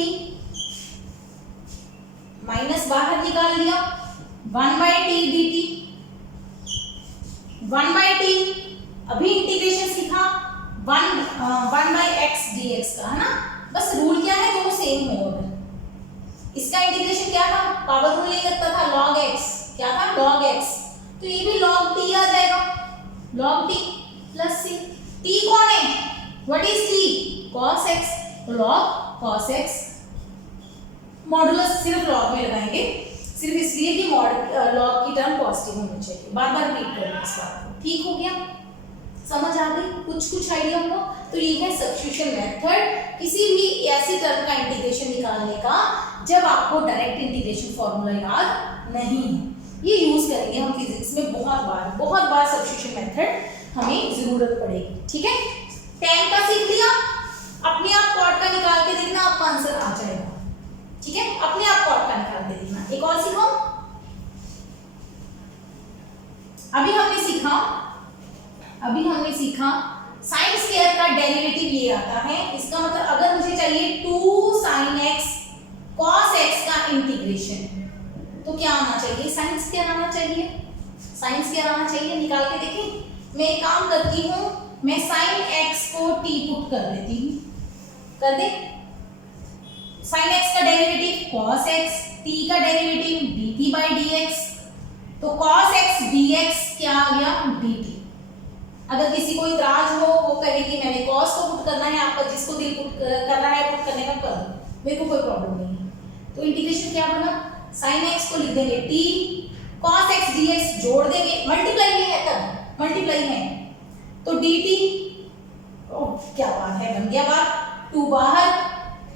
minus बाहर निकाल लिया, 1/t dt, 1/t। अभी इंटीग्रेशन सीखा 1/x dx का, है ना। बस रूल क्या है, दोनों सेम हो। इसका इंटीग्रेशन क्या था, पावर रूल नहीं लगता था, log x, क्या था log x, तो ये भी log t आ जाएगा, log t plus c। t कौन है, what is t, cos x, तो log cos x। मॉडुलस सिर्फ log में लगाएंगे, सिर्फ इसलिए कि log की टर्म पॉजिटिव होनी चाहिए, बार बार रिपीट करेंगे इस बात को, ठीक हो गया, समझ आ गई, कुछ कुछ आइडिया हुआ। तो ये है सब्स्टिट्यूशन मेथड, किसी भी ऐसी टर्म का इंटीग्रेशन निकालने का जब आपको डायरेक्ट इंटीग्रेशन फॉर्मूला याद नहीं है। ये यूज करेंगे हम फिजिक्स में बहुत बार सब्स्टिट्यूशन मेथड हमें जरूरत पड़ेगी, ठीक है। tan का सीख लिया, अपने आप cot का निकाल के देखना, आपका आंसर आ जाएगा, ठीक है। अपने आप cot का निकाल के देखना। एक और सीखो, अभी हमने सीखा sin स्क्वायर का डेरिवेटिव ये आता है, इसका मतलब अगर मुझे चाहिए 2 sin x cos x का इंटीग्रेशन, तो क्या आना चाहिए, sin स्क्वायर आना चाहिए, sin स्क्वायर आना चाहिए। निकाल के देखें, मैं एक काम करती हूँ, मैं sin x को t पुट कर देती हूँ, कर दे। sin x का डेरिवेटिव cos x, t का डेरिवेटिव dt बाई dx, तो cos x dx क्या आ गया, dt। अगर किसी को इतराज हो, वो कहे कि मैंने cos को पुट करना है, आपका जिसको दिल पुट करना है पुट करने का कर दो, मेरे को कोई प्रॉब्लम नहीं है। तो इंटीग्रेशन क्या बना, sin x को लिख देंगे t, cos x dx जोड़ देंगे, मल्टीप्लाई में है, तब मल्टीप्लाई है, तो dt, ओह क्या बात है, बन गया बात, 2 बाहर,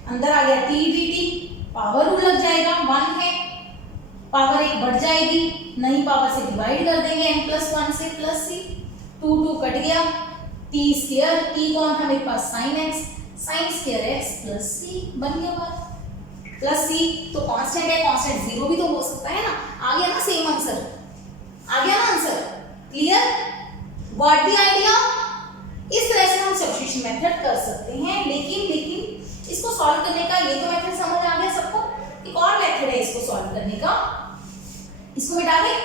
अंदर आ गया t dt, पावर रूल लग जाएगा, 1 है, पावर एक बढ़ जाएगी, नई पावर से डिवाइड कर देंगे n+1 से प्लस सी, 2 कट गया, t स्क्वायर, t कौन था मेरे पास sin x, sin square x plus C, बन गया बात, प्लस सी। तो कांस्टेंट है, कांस्टेंट जीरो भी तो हो सकता है ना, आ गया ना सेम आंसर, आ गया ना answer, clear, got the idea. इस तरह से हम सब्स्टिट्यूशन मेथड कर सकते हैं, लेकिन इसको सॉल्व करने का ये तो मेथड समझ आ गया सबको, एक और मेथड है इसको सॉल्व करने का, इसको मिटा दें,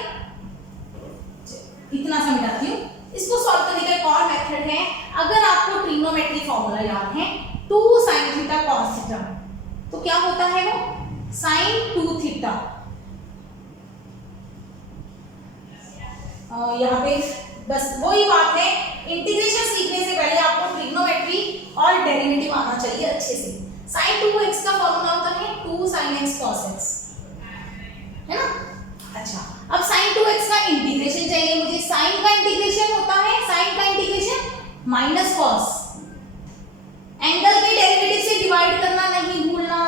इतना सा मिटाती हूँ। इसको सॉल्व करने का एक और मेथड है, अगर आपको ट्रिग्नोमेट्री फॉर्मूला याद है 2 sin थीटा cos थीटा, तो क्या होता है वो sin 2 थीटा, यहाँ पे बस वही बात है, इंटीग्रेशन सीखने से पहले आपको ट्रिग्नोमेट्री और डेरिवेटिव आना चाहिए अच्छे से। sin 2x का फॉर्मूला होता है 2 sin x cos x, है ना। अच्छा, अब sin 2x का इंटीग्रेशन चाहिए मुझे, sin का इंटीग्रेशन होता है, sin का इंटीग्रेशन माइनस cos, एंगल के डेरिवेटिव से डिवाइड करना नहीं भूलना,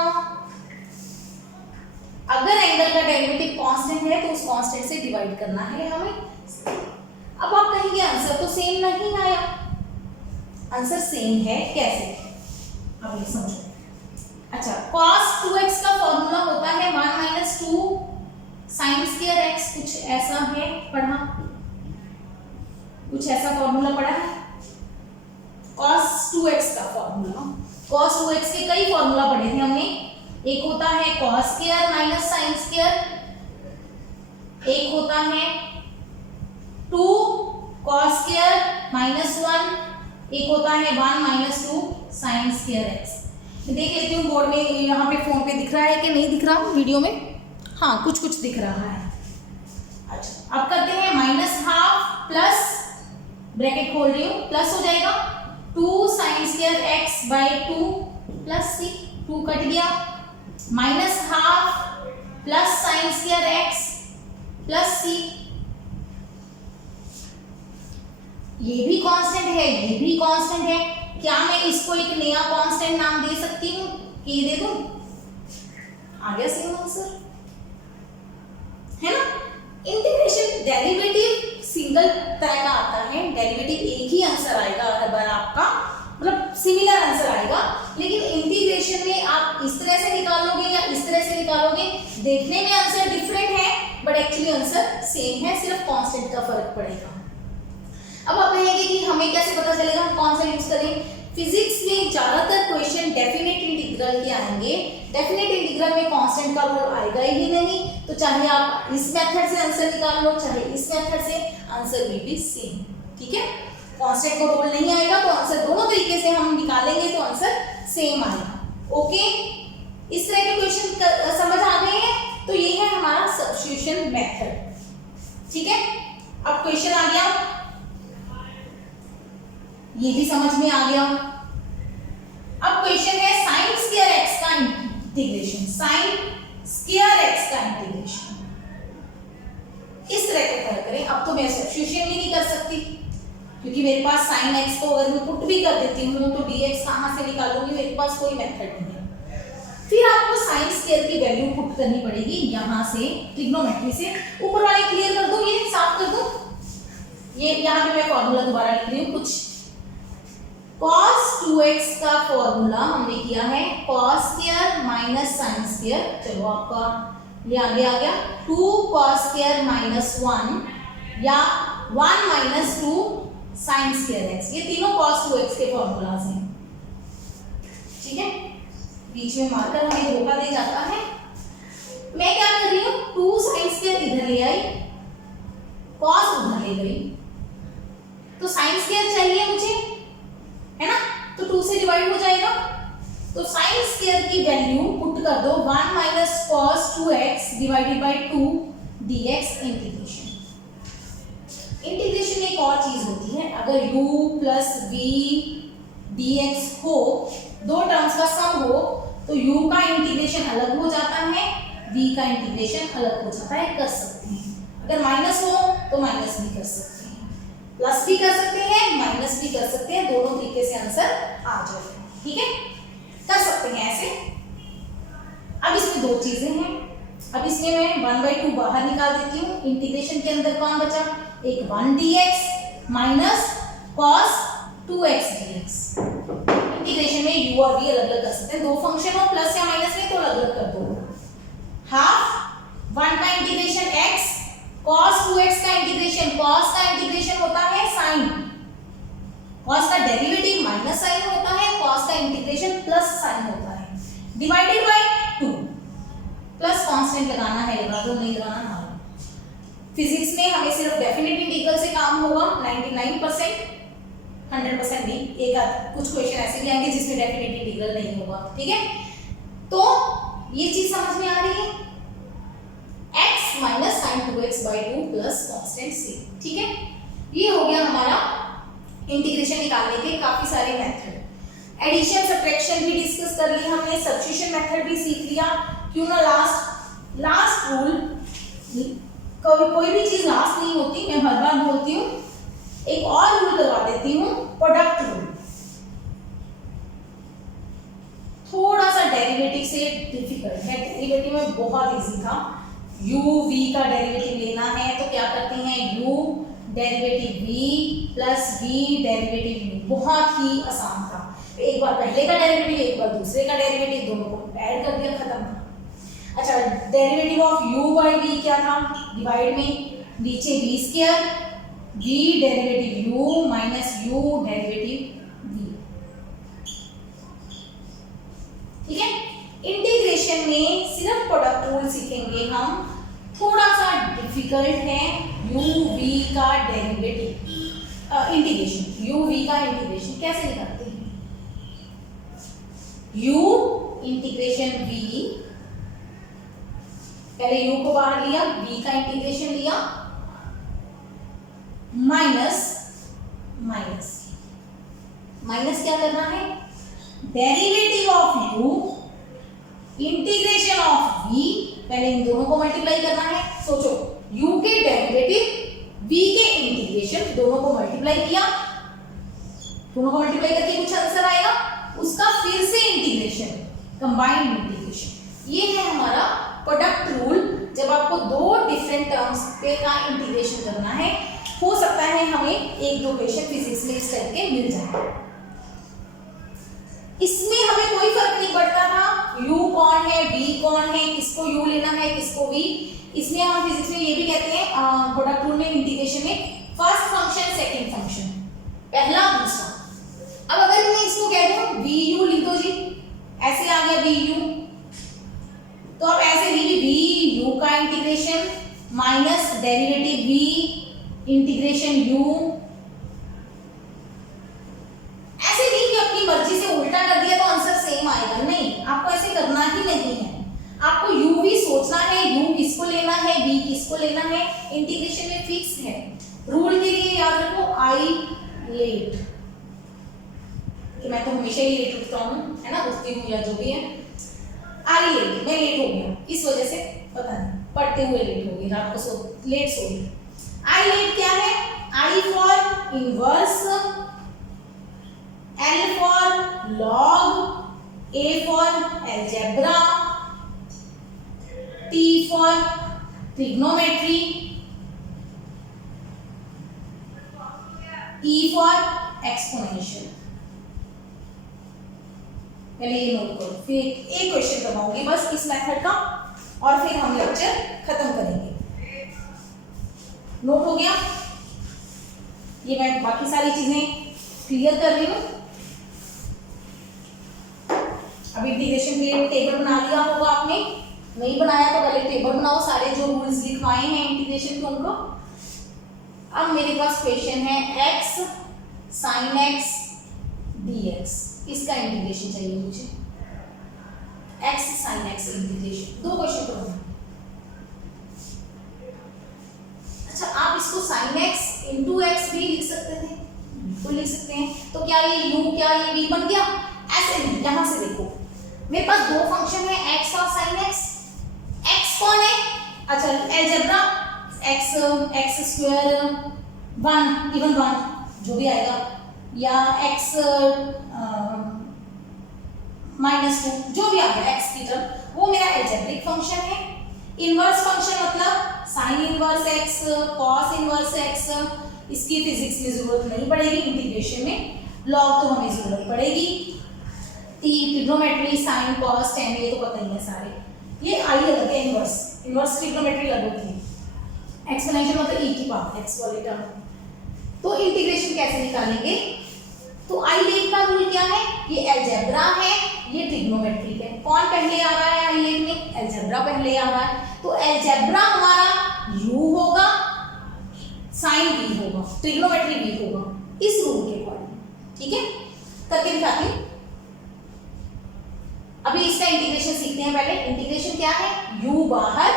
अगर एंगल का डेरिवेटिव कांस्टेंट है तो उस कांस्टेंट से डिवाइड करना है हमें। अब आप कहेंगे आंसर तो सेम नहीं आया, आंसर सेम है कैसे, अब ये समझो। अच्छा, cos 2x का फॉर्मूला होता है 1 - 2 sin स्क्वायर x, कुछ ऐसा है पढ़ा, कुछ ऐसा फॉर्मूला पढ़ा है cos 2x का फॉर्मूला। cos 2x के कई फॉर्मूला पढ़े थे हमने, एक होता है cos square minus sin square, एक होता है 2 cos स्क्वायर -1, एक होता है 1 - 2 sin स्क्वायर x। देख लेती हूँ बोर्ड में, यहाँ पे फोन पे दिख रहा है कि नहीं दिख रहा वीडियो में, हाँ कुछ दिख रहा है। अच्छा, अब करते हैं -½ प्लस, ब्रैकेट खोल रही हूँ, प्लस हो जाएगा 2 sin square x/2 plus c, 2 cut गया, -½ plus sin square x plus c, ये भी कांस्टेंट है, ये भी कांस्टेंट है, क्या मैं इसको एक नया कांस्टेंट नाम दे सकती हूँ कि दे दूं, आ गया सेम आंसर, है ना। इंटीग्रेशन डेरिवेटिव सिंगल तरह का आता है, डेरिवेटिव एक ही आंसर आएगा हर बार आपका, मतलब सिमिलर आंसर आएगा, लेकिन इंटीग्रेशन में आप इस तरह से निकालोगे या इस तरह से निकालोगे, देखने में आंसर डिफरेंट है बट एक्चुअली आंसर सेम है, सिर्फ कांस्टेंट का फर्क पड़ेगा। अब आप कहेंगे कि हमें कैसे पता चलेगा हम कौन सा यूज करें, फिजिक्स में ज्यादातर क्वेश्चन डेफिनेट इंटीग्रल के आएंगे, डेफिनेट इंटीग्रल में कांस्टेंट का रोल आएगा ही नहीं, तो चाहे आप इस मेथड से आंसर निकाल लो चाहे इस मेथड से, आंसर विल बी सेम, ठीक है। कांस्टेंट का रोल नहीं आएगा तो आंसर दोनों तरीके से हम निकालेंगे तो आंसर सेम आएगा, ओके। इस तरह के क्वेश्चन समझ आ गए हैं, तो ये है हमारा सब्स्टिट्यूशन मेथड, ठीक है। अब क्वेश्चन आ गया, ये भी समझ में आ गया। अब क्वेश्चन है sin स्क्वायर x का इंटीग्रेशन, sin स्क्वायर x का इंटीग्रेशन इस तरह का कर करें। अब तो मैं सब्स्टिट्यूशन भी नहीं कर सकती क्योंकि मेरे पास sin x को अगर मैं पुट भी कर देती हूँ तो dx कहाँ से निकालूंगी, मेरे पास कोई मेथड नहीं है। फिर आपको sin स्क्वायर की वैल्यू पुट करनी पड़ेगी यहाँ से, ट्रिग्नोमेट्री से। ऊपर वाले क्लियर कर दो, ये साफ कर दो, ये यहाँ पे मैं फॉर्मूला दोबारा लिख रही हूँ कुछ। cos 2x का फॉर्मूला हमने किया है cos square minus sin square, चलो आपका ये आगे आ गया 2 cos स्क्वायर -1 या 1 - 2 sin स्क्वायर x, ये तीनों cos 2x के फॉर्मूलाज हैं, ठीक है। बीच में मार्कर हमें धोखा दे जाता है, मैं क्या कर रही हूँ 2 sin स्क्वायर इधर ले आई, cos उधर ले गई, तो sin स्क्वायर चाहिए मुझे, है ना, तो 2 से डिवाइड हो जाएगा, तो sin स्क्वायर की वैल्यू पुट कर दो 1 - cos 2x divided by 2 dx integration. Integration में एक और चीज होती है, अगर u प्लस v dx हो, दो टर्म्स का सम हो, तो u का इंटीग्रेशन अलग हो जाता है, v का इंटीग्रेशन अलग हो जाता है, कर सकते हैं। अगर माइनस हो तो माइनस भी कर सकते हैं, प्लस भी कर सकते हैं, माइनस भी कर सकते हैं, दोनों तरीके से आंसर आ जाएगा, ठीक है, कर सकते हैं ऐसे। अब इसमें दो चीजें हैं, अब इसमें मैं 1/2 बाहर निकाल देती हूँ। इंटीग्रेशन के अंदर कौन बचा, एक 1 dx minus cos 2x dx। Integration में u और v अलग अलग कर सकते हैं, दो फंक्शन हो प्लस या माइनस में तो अलग अलग कर दो। हाफ 1 का इंटीग्रेशन x cos 2x का इंटीग्रेशन, cos का इंटीग्रेशन होता है sin, cos का डेरिवेटिव माइनस sin होता है, cos का इंटीग्रेशन प्लस sin होता है, डिवाइडेड बाय 2 प्लस कांस्टेंट लगाना है, लगा दो, नहीं लगाना ना। फिजिक्स में हमें सिर्फ डेफिनेट इंटीग्रल से काम होगा 99%, 100% नहीं, एक आध कुछ क्वेश्चन ऐसे भी आएंगे जिसमें डेफिनेट इंटीग्रल नहीं होगा, ठीक है। तो ये चीज समझ में आ रही है, x माइनस साइन 2x/2 प्लस कांस्टेंट c, ठीक है। ये हो गया हमारा इंटीग्रेशन निकालने के काफी सारे मेथड। एडिशन सब्ट्रैक्शन भी डिस्कस कर ली हमने, सब्स्टिट्यूशन मेथड भी सीख लिया, क्यों ना। लास्ट रूल, कोई भी चीज लास्ट नहीं होती, मैं हर बार बोलती हूँ। एक और रूल करवा देती हूँ, प्रोडक्ट रूल। थोड़ा सा डेरिवेटिव से डिफिकल्ट है, डेरिवेटिव में बहुत इजी था। u v का डेरिवेटिव लेना है तो क्या करते हैं, u derivative v plus v derivative u, बहुत ही आसान था। एक बार पहले का डेरिवेटिव, एक बार दूसरे का डेरिवेटिव, दोनों को ऐड कर दिया, खत्म था। अच्छा, derivative of u by v क्या था, डिवाइड में नीचे v square, v derivative u minus u derivative v, ठीक है। इंटीग्रेशन में सिर्फ प्रोडक्ट रूल सीखेंगे हम, थोड़ा सा डिफिकल्ट है u v का डेरिवेटिव, इंटीग्रेशन u v का इंटीग्रेशन कैसे निकालते हैं। u इंटीग्रेशन v, पहले u को बाहर लिया, v का इंटीग्रेशन लिया, माइनस माइनस माइनस क्या करना है, derivative of u integration of v, पहले इन दोनों को मल्टीप्लाई करना है। सोचो, u के डेरिवेटिव v के इंटीग्रेशन, दोनों को मल्टीप्लाई किया, दोनों को मल्टीप्लाई करके कुछ आंसर आएगा, उसका फिर से इंटीग्रेशन, कंबाइंड इंटीग्रेशन। ये है हमारा प्रोडक्ट रूल। जब आपको दो डिफरेंट टर्म्स पे का इंटीग्रेशन करना है, हो सकता है हमें एक दो क्वेश्चन फिजिक्स में इस टाइप के मिल जाए। इसमें हमें कोई फर्क नहीं पड़ता था u कौन है, v कौन है, किसको u लेना है, किसको v। इसमें हम फिजिक्स में ये भी कहते हैं, प्रोडक्ट रूल में, इंटीग्रेशन में, फर्स्ट फंक्शन सेकंड फंक्शन, पहला दूसरा। अब अगर मैं इसको कह दूं vu लिख दो जी, ऐसे आ गया vu, तो अब ऐसे भी vu का integration minus derivative v integration u, ऐसे नहीं कि अपनी मर्जी से उल्टा कर दिया तो आंसर सेम आएगा, नहीं, आपको ऐसे करना ही नहीं है। आपको u v सोचना है, u किसको लेना है, v किसको लेना है, इंटीग्रेशन में फिक्स है। रूल के लिए याद रखो I लेट, कि मैं तो हमेशा ही लेट उठता हूँ, है ना, उठती हूँ या जो भी है। I लेट, मैं लेट हो गया, इस वजह से पता नहीं, पढ़ते हुए लेट हो गई, रात को लेट सो गई। I लेट क्या है, I for inverse, L for log, A for algebra, T for trigonometry, E for exponential। पहले ये नोट करो, फिर एक क्वेश्चन करवाऊंगी बस इस मेथड का, और फिर हम लेक्चर खत्म करेंगे। नोट हो गया, ये मैं बाकी सारी चीजें क्लियर कर रही हूँ। अब इंटीग्रेशन के लिए टेबल बना लिया होगा आपने, नहीं बनाया तो पहले टेबल बनाओ, सारे जो रूल्स लिखवाए हैं इंटीग्रेशन के उनको। अब मेरे पास क्वेश्चन है x sin x dx, इसका इंटीग्रेशन चाहिए मुझे, x sin x इंटीग्रेशन। दो क्वेश्चन करो। अच्छा, आप इसको sin x into x भी लिख सकते थे, बिल्कुल लिख सकते हैं। तो क्या ये u, क्या ये v बन गया? ऐसे नहीं, यहां से देखो, मेरे पास दो फंक्शन है x और sin x। x कौन है? अच्छा, अलजेब्रा, x स्क्वायर 1 इवन 1 जो भी आएगा, या x -2 जो भी आ गया x की टर्म, वो मेरा अलजेब्रिक फंक्शन है। इनवर्स फंक्शन मतलब sine inverse x, cos inverse x, इसकी फिजिक्स में जरूरत नहीं पड़ेगी, इंटीग्रेशन में लॉग तो हमें जरूरत पड़ेगी। ट्रिग्नोमेट्री साइन कॉस टेन ये तो पता ही है सारे। ये आई अलग है, इनवर्स इनवर्स ट्रिग्नोमेट्री अलग होती है। एक्सपोनेंशियल मतलब e की पावर x वाले टर्म। तो इंटीग्रेशन कैसे निकालेंगे? तो आई लेट का रूल क्या है? ये अलजेब्रा है, ये ट्रिग्नोमेट्रिक है। कौन पहले आ रहा है आई लेट में? अलजेब्रा पहले आ रहा है। तो अलजेब्रा हमारा u होगा, साइन v होगा, ट्रिग्नोमेट्री v होगा, इस रूल के अकॉर्डिंग। ठीक है, करके दिखाती हूँ। अभी इसका इंटीग्रेशन सीखते हैं। पहले इंटीग्रेशन क्या है? u बाहर,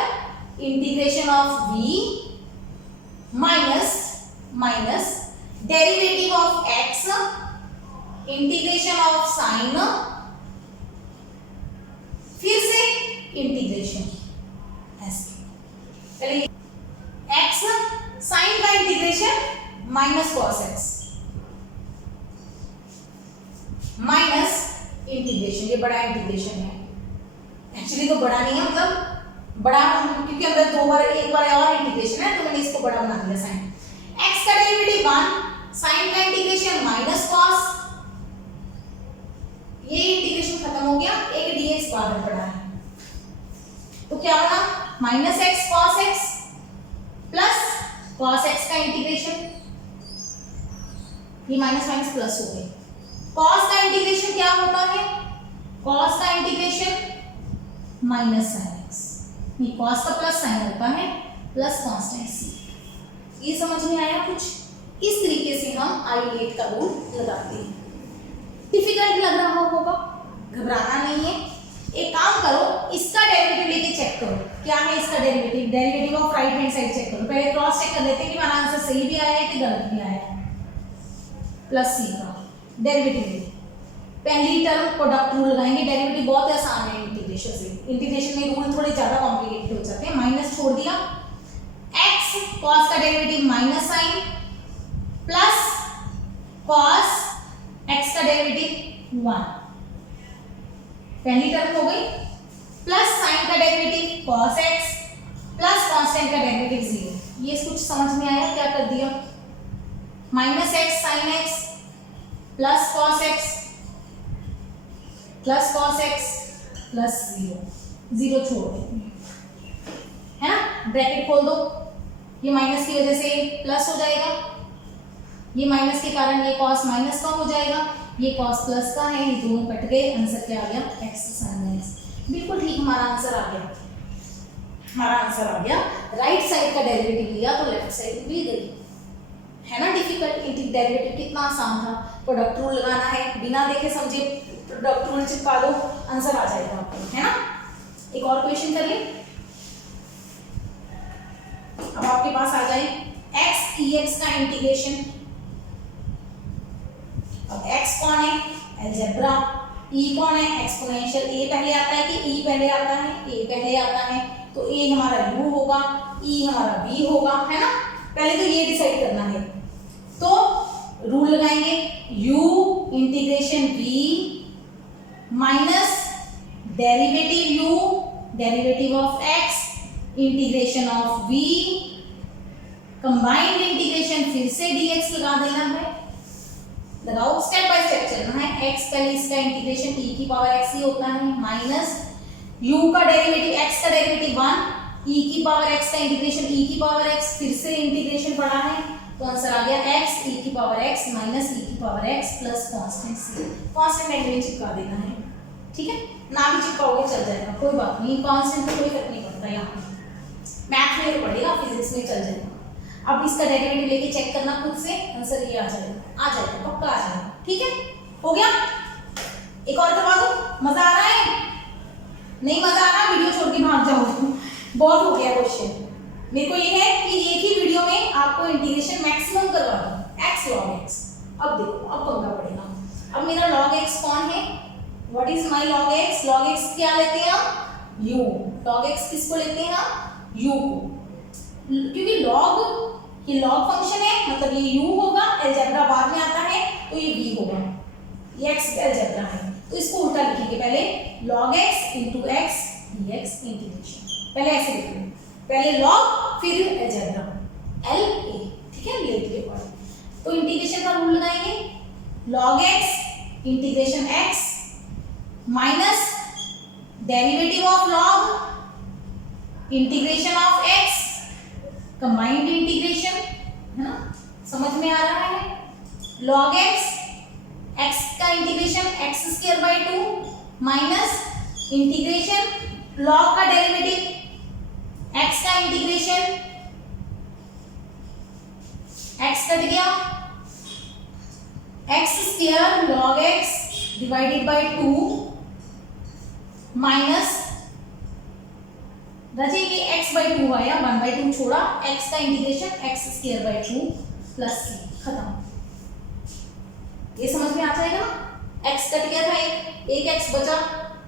integration of v minus derivative of x, integration of sine, फिर से इंटीग्रेशन ऐसे। पहले x साइन का integration minus cos x minus integration, ये बड़ा इंटीग्रेशन है। एक्चुअली तो बड़ा नहीं है, मतलब बड़ा क्योंकि अंदर दो बार एक बार और इंटीग्रेशन है तो मैंने इसको बड़ा बना दिया। साइन x का डेरिवेटिव 1, साइन का इंटीग्रेशन माइनस कॉस, ये इंटीग्रेशन खत्म हो गया, एक dx बाहर पड़ा है। तो क्या बना? Minus x cos x plus cos x का इंटीग्रेशन, ये माइनस माइनस प्लस हो गए। कॉस का इंटीग्रेशन क्या होता है? कॉस का इंटीग्रेशन माइनस साइन एक्स, नहीं कॉस का प्लस साइन होता है प्लस कांस्टेंट सी। ये समझ में आया कुछ? इस तरीके से हम आई लेट का रूल लगाते हैं। डिफिकल्ट लग रहा होगा, घबराना नहीं है। एक काम करो, इसका डेरिवेटिव लेके चेक करो। क्या है इसका derivative? Derivative of right hand side check करो। पहले क्रॉस चेक कर लेते हैं कि हमारा आंसर सही भी आया है कि गलत भी आया है। प्लस सी का डेरिवेटिव, पहली टर्म प्रोडक्ट रूल लगाएंगे। डेरिवेटिव बहुत आसान है इंटीग्रेशन से, इंटीग्रेशन में रूल थोड़े ज्यादा कॉम्प्लिकेटेड हो जाते हैं। माइनस छोड़ दिया, x cos का derivative minus sine plus cos x का डेरिवेटिव 1, पहली टर्म हो गई, प्लस साइन का derivative cos x plus constant का डेरिवेटिव 0। ये कुछ समझ में आया? क्या कर दिया? Minus x sine x plus cos x plus 0 छोड़ देंगे, है ना। ब्रैकेट खोल दो, ये माइनस की वजह से प्लस हो जाएगा, ये माइनस के कारण ये कॉस माइनस का हो जाएगा, ये कॉस प्लस का है, ये दोनों कट गए। आंसर क्या आ गया? X sine x. बिल्कुल ठीक, हमारा आंसर आ गया, हमारा आंसर आ गया। राइट साइड का डेरिवेटिव लिया तो लेफ्ट साइड भी गई, है ना। डिफिकल्ट डेरिवेटिव कितना आसान था। प्रोडक्ट रूल लगाना है, बिना देखे समझे प्रोडक्ट रूल चिपका दो, आंसर आ जाएगा आपको, है ना। एक और क्वेश्चन करिए, अब आपके पास आ जाए x dx का इंटीग्रेशन। अब x कौन है? अलजेब्रा। e कौन है? एक्सपोनेंशियल। a पहले आता है कि e पहले आता है? a पहले आता है, तो a हमारा u होगा, e हमारा v होगा, है ना। पहले तो ये डिसाइड करना है, तो रूल लगाएंगे u integration v minus derivative u derivative of x integration of v combined integration, फिर से dx लगा देना है। लगाओ, स्टेप बाय स्टेप चलना है। x पहले इसका इंटीग्रेशन e की पावर x ही होता है माइनस u का डेरिवेटिव x का डेरिवेटिव 1, e की पावर x का इंटीग्रेशन e की पावर x, फिर से इंटीग्रेशन पढ़ा है तो आंसर आ गया x e की पावर x माइनस e की power x plus constant c। Constant angle चिपका देना है, ठीक है। ना भी चिपकाओगे चल जाएगा, कोई बात नहीं, कांस्टेंट पे कोई फर्क नहीं पड़ता। यहाँ मैथ में तो पड़ेगा, फिजिक्स में चल जाएगा। अब इसका डेरिवेटिव लेके चेक करना खुद से, आंसर ये आ जाएगा, पक्का आ जाएगा, ठीक है। हो गया, एक और करवा दो। मजा आ रहा है? नहीं मजा आ रहा, वीडियो छोड़ के भाग जाओ, बहुत हो गया क्वेश्चन। मेरे को ये है कि एक ही वीडियो में आपको इंटीग्रेशन मैक्सिमम करवा दूं, x log x। अब देखो, अब पंगा पड़ेगा। अब मेरा log x कौन है? What is my log x? log x क्या लेते हैं हम? u। log x किसको लेते हैं हम? u को, क्योंकि log ये log फंक्शन है, मतलब ये u होगा, अलजेब्रा बाद में आता है तो ये v होगा, ये x अलजेब्रा है, तो इसको उल्टा लिखेंगे। पहले log x into x dx integration, पहले ऐसे लिखेंगे। पहले लॉग फिर अलजेब्रा, LA, ठीक है, लेट के अकॉर्डिंग। तो इंटीग्रेशन का रूल लगाएंगे, log x integration x minus derivative of log integration of x, combined integration, है ना, समझ में आ रहा है। log x, x का integration x square by 2 minus integration log का डेरिवेटिव x का इंटीग्रेशन, x कट गया, x square log x divided by 2 minus राजे ये x बाई 2 आया, 1 बाई 2 छोड़ा, x का integration x square by 2 plus c, खत्म। ये समझ में आ जाएगा ना, x कट गया था, एक x बचा,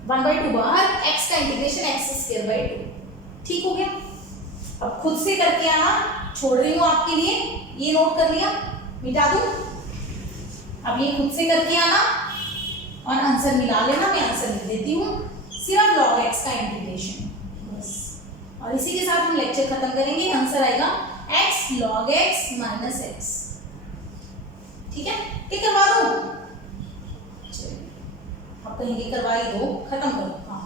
1 बाई 2 बाहर, x का इंटीग्रेशन x स्क्वायर बाई 2, ठीक हो गया। अब खुद से करके आना, छोड़ रही हूँ आपके लिए, ये नोट कर लिया, मिटा दूं। अब ये खुद से करके आना और आंसर मिला लेना, मैं आंसर लिख देती हूँ, सिर्फ log x का इंटीग्रेशन, बस। और इसी के साथ हम लेक्चर खत्म करेंगे। आंसर आएगा x log x minus x, ठीक है, ठीक करवा दो, आप कहेंगे करवा ही दो, खत्म करो, हाँ,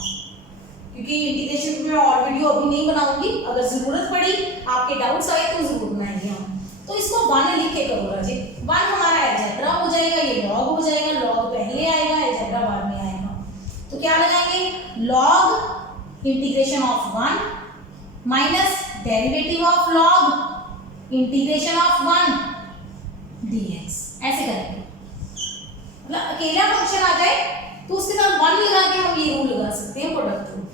क्योंकि इंटीग्रेशन में और वीडियो अभी नहीं बनाऊंगी, अगर जरूरत पड़ी, आपके डाउट्स आए तो जरूर बनाएंगे हम। तो इसको 1 लिख के करो राजे, 1 हमारा अलजेब्रा हो जाएगा, ये log हो जाएगा, log पहले आएगा, अलजेब्रा बाद में आएगा। तो क्या लगाएंगे, log integration of 1 minus derivative of log integration of 1 dx, ऐसे करेंगे। मतलब अकेला फंक्शन आ जाए तो उसके साथ 1 लगा के हम ये रूल लगा सकते हैं, प्रोडक्ट रूल,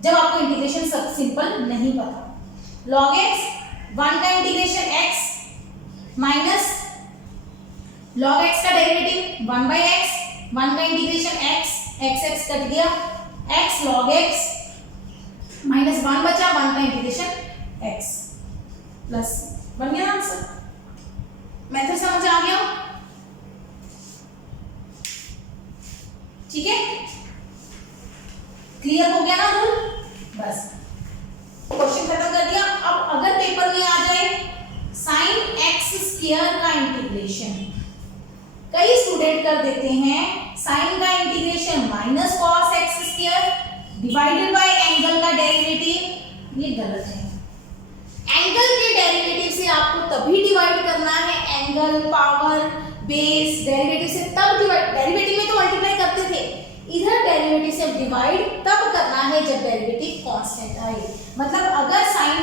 जब आपको इंटीग्रेशन सब सिंपल नहीं पता। log x 1 का integration x minus log x का डेरिवेटिव 1 बाई x, 1 का इंटीग्रेशन x कट गया, x log x माइनस 1 बचा, 1 का इंटीग्रेशन x प्लस, बन गया आंसर। मेथड समझ आ गया, ठीक है, क्लियर हो गया ना रूल, बस क्वेश्चन खत्म कर दिया। अब अगर पेपर में आ जाए sin x स्क्वायर का इंटीग्रेशन, कई स्टूडेंट कर देते हैं sin का integration minus cos x square divided by angle का डेरिवेटिव, ये गलत है। एंगल के डेरिवेटिव से आपको तभी डिवाइड करना है, एंगल, पावर, बेस, डेरिवेटिव से तब डिवाइड, डेरिवेटिव में तो मल्टीप्लाई करते थे, इधर डेरिवेटिव से डिवाइड तब करना है जब डेरिवेटिव कांस्टेंट आए। मतलब अगर sin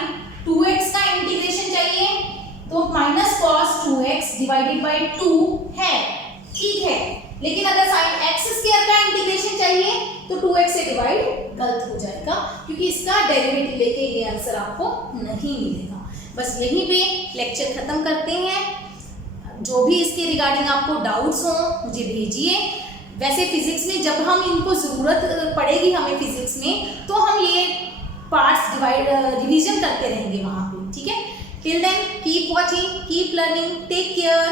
2x का इंटीग्रेशन चाहिए तो minus cos 2x divided by 2 है, ठीक है, लेकिन अगर sin x स्क्वायर का इंटीग्रेशन चाहिए तो 2x से डिवाइड गलत हो जाएगा, क्योंकि इसका डेरिवेटिव लेके ये आंसर आपको नहीं मिलेगा। बस यहीं पे लेक्चर खत्म करते हैं। जो भी इसके रिगार्डिंग आपको डाउट्स हो मुझे भेजिए। वैसे फिजिक्स में जब हम इनको ज़रूरत पड़ेगी हमें फिजिक्स में, तो हम ये पार्ट्स रिवीजन करते रहेंगे वहाँ पे, ठीक है। Till then keep watching, keep learning, take care.